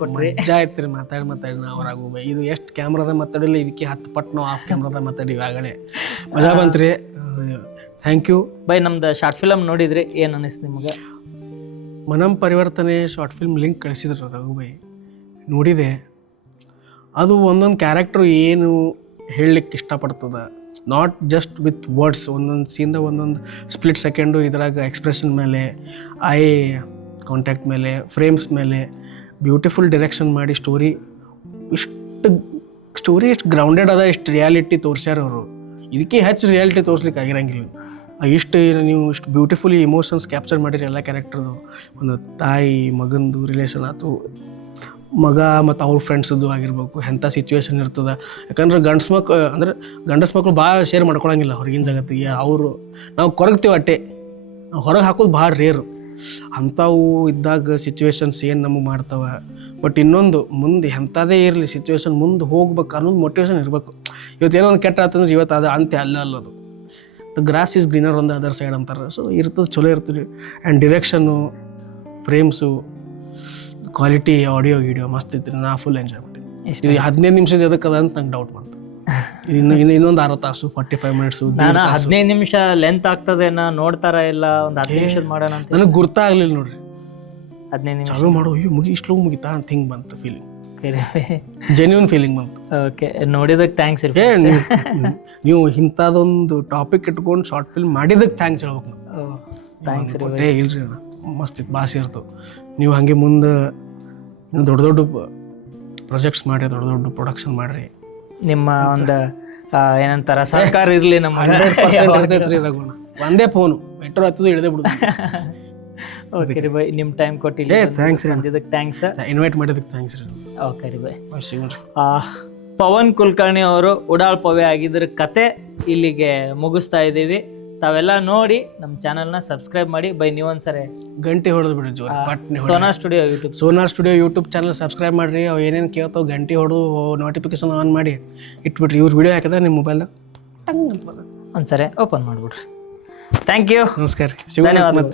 ಕೊಟ್ರಿ. ಮಜಾ ಆಯ್ತು ರೀ, ಮಾತಾಡಿ ನಾವು ಇದು ಎಷ್ಟು ಕ್ಯಾಮ್ರಾದ ಮಾತಾಡಿಲ್ಲ, ಇದಕ್ಕೆ 10 ಪಟ್ಟು ನಾವು ಆಫ್ ಕ್ಯಾಮ್ರಾದ ಮಾತಾಡಿವಿ, ಆಗಲೇ ಮಜಾ ಬಂತ್ರಿ. Thank you bye. ನಮ್ದು ಶಾರ್ಟ್ ಫಿಲಮ್ ನೋಡಿದ್ರಿ, ಏನು ಅನಿಸ್ತು ನಿಮ್ಗೆ? ಮನಂ ಪರಿವರ್ತನೆ ಶಾರ್ಟ್ ಫಿಲ್ಮ್ ಲಿಂಕ್ ಕಳಿಸಿದ್ರು ರಘುಬೈ, ನೋಡಿದೆ. ಅದು ಒಂದೊಂದು ಕ್ಯಾರೆಕ್ಟ್ರು ಏನು ಹೇಳಲಿಕ್ಕೆ ಇಷ್ಟಪಡ್ತದ, ನಾಟ್ ಜಸ್ಟ್ ವಿತ್ ವರ್ಡ್ಸ್. ಒಂದೊಂದು ಸೀನ್ದ ಒಂದೊಂದು ಸ್ಪ್ಲಿಟ್ ಸೆಕೆಂಡು ಇದ್ರಾಗ ಎಕ್ಸ್ಪ್ರೆಷನ್ ಮೇಲೆ, ಐ ಕಾಂಟ್ಯಾಕ್ಟ್ ಮೇಲೆ, ಫ್ರೇಮ್ಸ್ ಮೇಲೆ ಬ್ಯೂಟಿಫುಲ್ ಡೈರೆಕ್ಷನ್ ಮಾಡಿ ಸ್ಟೋರಿ ಎಷ್ಟು ಗ್ರೌಂಡೆಡ್ ಅದ, ಇಷ್ಟು ರಿಯಾಲಿಟಿ ತೋರಿಸ್ಯಾರ ಅವರು. ಇದಕ್ಕೆ ಹೆಚ್ಚು ರಿಯಾಲಿಟಿ ತೋರಿಸ್ಲಿಕ್ಕೆ ಆಗಿರಂಗಿಲ್ಲ. ಇಷ್ಟು ನೀವು ಬ್ಯೂಟಿಫುಲಿ ಇಮೋಷನ್ಸ್ ಕ್ಯಾಪ್ಚರ್ ಮಾಡಿರಿ ಎಲ್ಲ ಕ್ಯಾರೆಕ್ಟರ್ದು. ಒಂದು ತಾಯಿ ಮಗಂದು ರಿಲೇಷನ್ ಆಯ್ತು, ಮಗ ಮತ್ತು ಅವ್ರ ಫ್ರೆಂಡ್ಸದ್ದು ಆಗಿರ್ಬೇಕು, ಎಂಥ ಸಿಚುವೇಶನ್ ಇರ್ತದೆ. ಯಾಕಂದ್ರೆ ಗಂಡಸ್ ಮಕ್ಕಳು ಭಾಳ ಶೇರ್ ಮಾಡ್ಕೊಳಂಗಿಲ್ಲ ಹೊರಗಿನ ಜಗತ್ತಿಗೆ. ನಾವು ಕೊರಗ್ತೀವಿ ಅಟ್ಟೆ, ನಾವು ಹೊರಗೆ ಹಾಕೋದು ಭಾಳ ರೇರು. ಅಂಥವು ಇದ್ದಾಗ ಸಿಚುವೇಶನ್ಸ್ ಏನು ನಮಗೆ ಮಾಡ್ತಾವೆ. ಬಟ್ ಇನ್ನೊಂದು, ಮುಂದೆ ಎಂಥದೇ ಇರಲಿ ಸಿಚುವೇಶನ್, ಮುಂದೆ ಹೋಗ್ಬೇಕು ಅನ್ನೋದು ಮೋಟಿವೇಶನ್ ಇರಬೇಕು. ಇವತ್ತೇನೋ ಒಂದು ಕೆಟ್ಟ ಆತಂದ್ರೆ ಇವತ್ತು ಅದು ಅಂತ್ಯ ಅಲ್ಲದು. The grass is greener on the other side ಅಂತಾರೆ. ಸೊ ಇರ್ತದೆ, ಚಲೋ ಇರ್ತದೆ. And direction, frames, quality, audio ಗೀಡಿಯೋ ಮಸ್ತ್ ಇತ್ತು. ನಾ ಫುಲ್ ಎಂಜಾಯ್ ಮಾಡಿ. ಇದು 15 ನಿಮಿಷದ ಎದಕ್ಕದ ಅಂತ ನಂಗೆ ಡೌಟ್ ಬಂತು. ಇನ್ನೊಂದು 6 ತಾಸು 45 ಮಿನಿಟ್ಸು. ನಾನು 15 ನಿಮಿಷ ಲೆಂತ್ ಆಗ್ತದೇನ ನೋಡ್ತಾರ ಇಲ್ಲ ಒಂದು 10 ನಿಮಿಷದ ಮಾಡೋಣ ಅಂತ. ನನಗೆ ಗುರ್ತಾಗ್ಲಿಲ್ಲ ನೋಡ್ರಿ. 15 ನಿಮಿಷ ಚಾಲು ಮಾಡೋ ಅಯ್ಯೋ ಇಷ್ಟು ಮುಗಿತಾ ಅಂತ ಹಿಂಗೆ ಬಂತು ಫೀಲಿಂಗ್, ಜೆನ್ಯೂನ್ ಫೀಲಿಂಗ್ ಬಂತು. ಓಕೆ, ನೋಡಿದಕ್ಕೆ ಥ್ಯಾಂಕ್ಸ್ ಇರ್ಲಿ. ನೀವು ಇಂಥದೊಂದು ಟಾಪಿಕ್ ಇಟ್ಕೊಂಡು ಶಾರ್ಟ್ ಫಿಲ್ಮ್ ಮಾಡಿದಕ್ಕೆ ಥ್ಯಾಂಕ್ಸ್ ಹೇಳ್ಬೇಕು ನಾವು. ಥ್ಯಾಂಕ್ಸ್ ರೀ. ಇಲ್ರಿ ಅಣ್ಣ ಮಸ್ತ್ ಇತ್ತು, ಭಾಷೆ ಇರ್ತವೆ. ನೀವು ಹಾಗೆ ಮುಂದೆ ದೊಡ್ಡ ದೊಡ್ಡ ಪ್ರಾಜೆಕ್ಟ್ಸ್ ಮಾಡಿರಿ, ದೊಡ್ಡ ದೊಡ್ಡ ಪ್ರೊಡಕ್ಷನ್ ಮಾಡಿರಿ. ನಿಮ್ಮ ಒಂದು ಏನಂತಾರ ಸರ್ಕಾರ ಇರಲಿ ನಮ್ಮ 100% ಇರ್ತೈತ್ರಿ ರಘುಣ. ಒಂದೇ ಫೋನು ಮೆಟ್ರೋ ಹತ್ತದು ಇಳಿದೇ ಬಿಡುದು. ಓಕೆ ರೀ ಬೈ, ನಿಮ್ಮ ಟೈಮ್ ಕೊಟ್ಟಿಲ್ಲ. ಥ್ಯಾಂಕ್ಸ್ ರೀ, ಬಂದಿದ್ದಕ್ಕೆ ಥ್ಯಾಂಕ್ಸ್. ಇನ್ವೈಟ್ ಮಾಡಿದ್ದಕ್ಕೆ ಥ್ಯಾಂಕ್ಸ್ ರೀ. ಓಕೆ ರೀ ಬೈ. ಶಿವನ್ ಪವನ್ ಕುಲಕರ್ಣಿ ಅವರು ಉಡಾಳ್ ಪವೆ ಆಗಿದ್ರ ಕತೆ ಇಲ್ಲಿಗೆ ಮುಗಿಸ್ತಾ ಇದ್ದೀವಿ. ತಾವೆಲ್ಲ ನೋಡಿ ನಮ್ಮ ಚಾನಲ್ನ ಸಬ್ಸ್ಕ್ರೈಬ್ ಮಾಡಿ. ಬೈ ನೀವೊಂದ್ಸರಿ ಗಂಟೆ ಹೊಡೆದು ಬಿಡ್ರಿ ಜೋರ್ but Sona studio YouTube YouTube channel subscribe ಮಾಡಿರಿ. ಅವು ಏನೇನು ಕೇಳ್ತಾವೆ ಗಂಟೆ ಹೊಡೆದು ನೋಟಿಫಿಕೇಶನ್ ಆನ್ ಮಾಡಿ ಇಟ್ಬಿಟ್ರಿ. ಇವ್ರ ವಿಡಿಯೋ ಹಾಕಿದ್ರೆ ನಿಮ್ಮ ಮೊಬೈಲ್ದಾಗ ಟಂಗ್ ಅಂತ ಬರ್ತದೆ. ಒಂದ್ಸರಿ ಓಪನ್ ಮಾಡಿಬಿಡ್ರಿ. ಥ್ಯಾಂಕ್ ಯು, ನಮಸ್ಕಾರ. ಧನ್ಯವಾದ.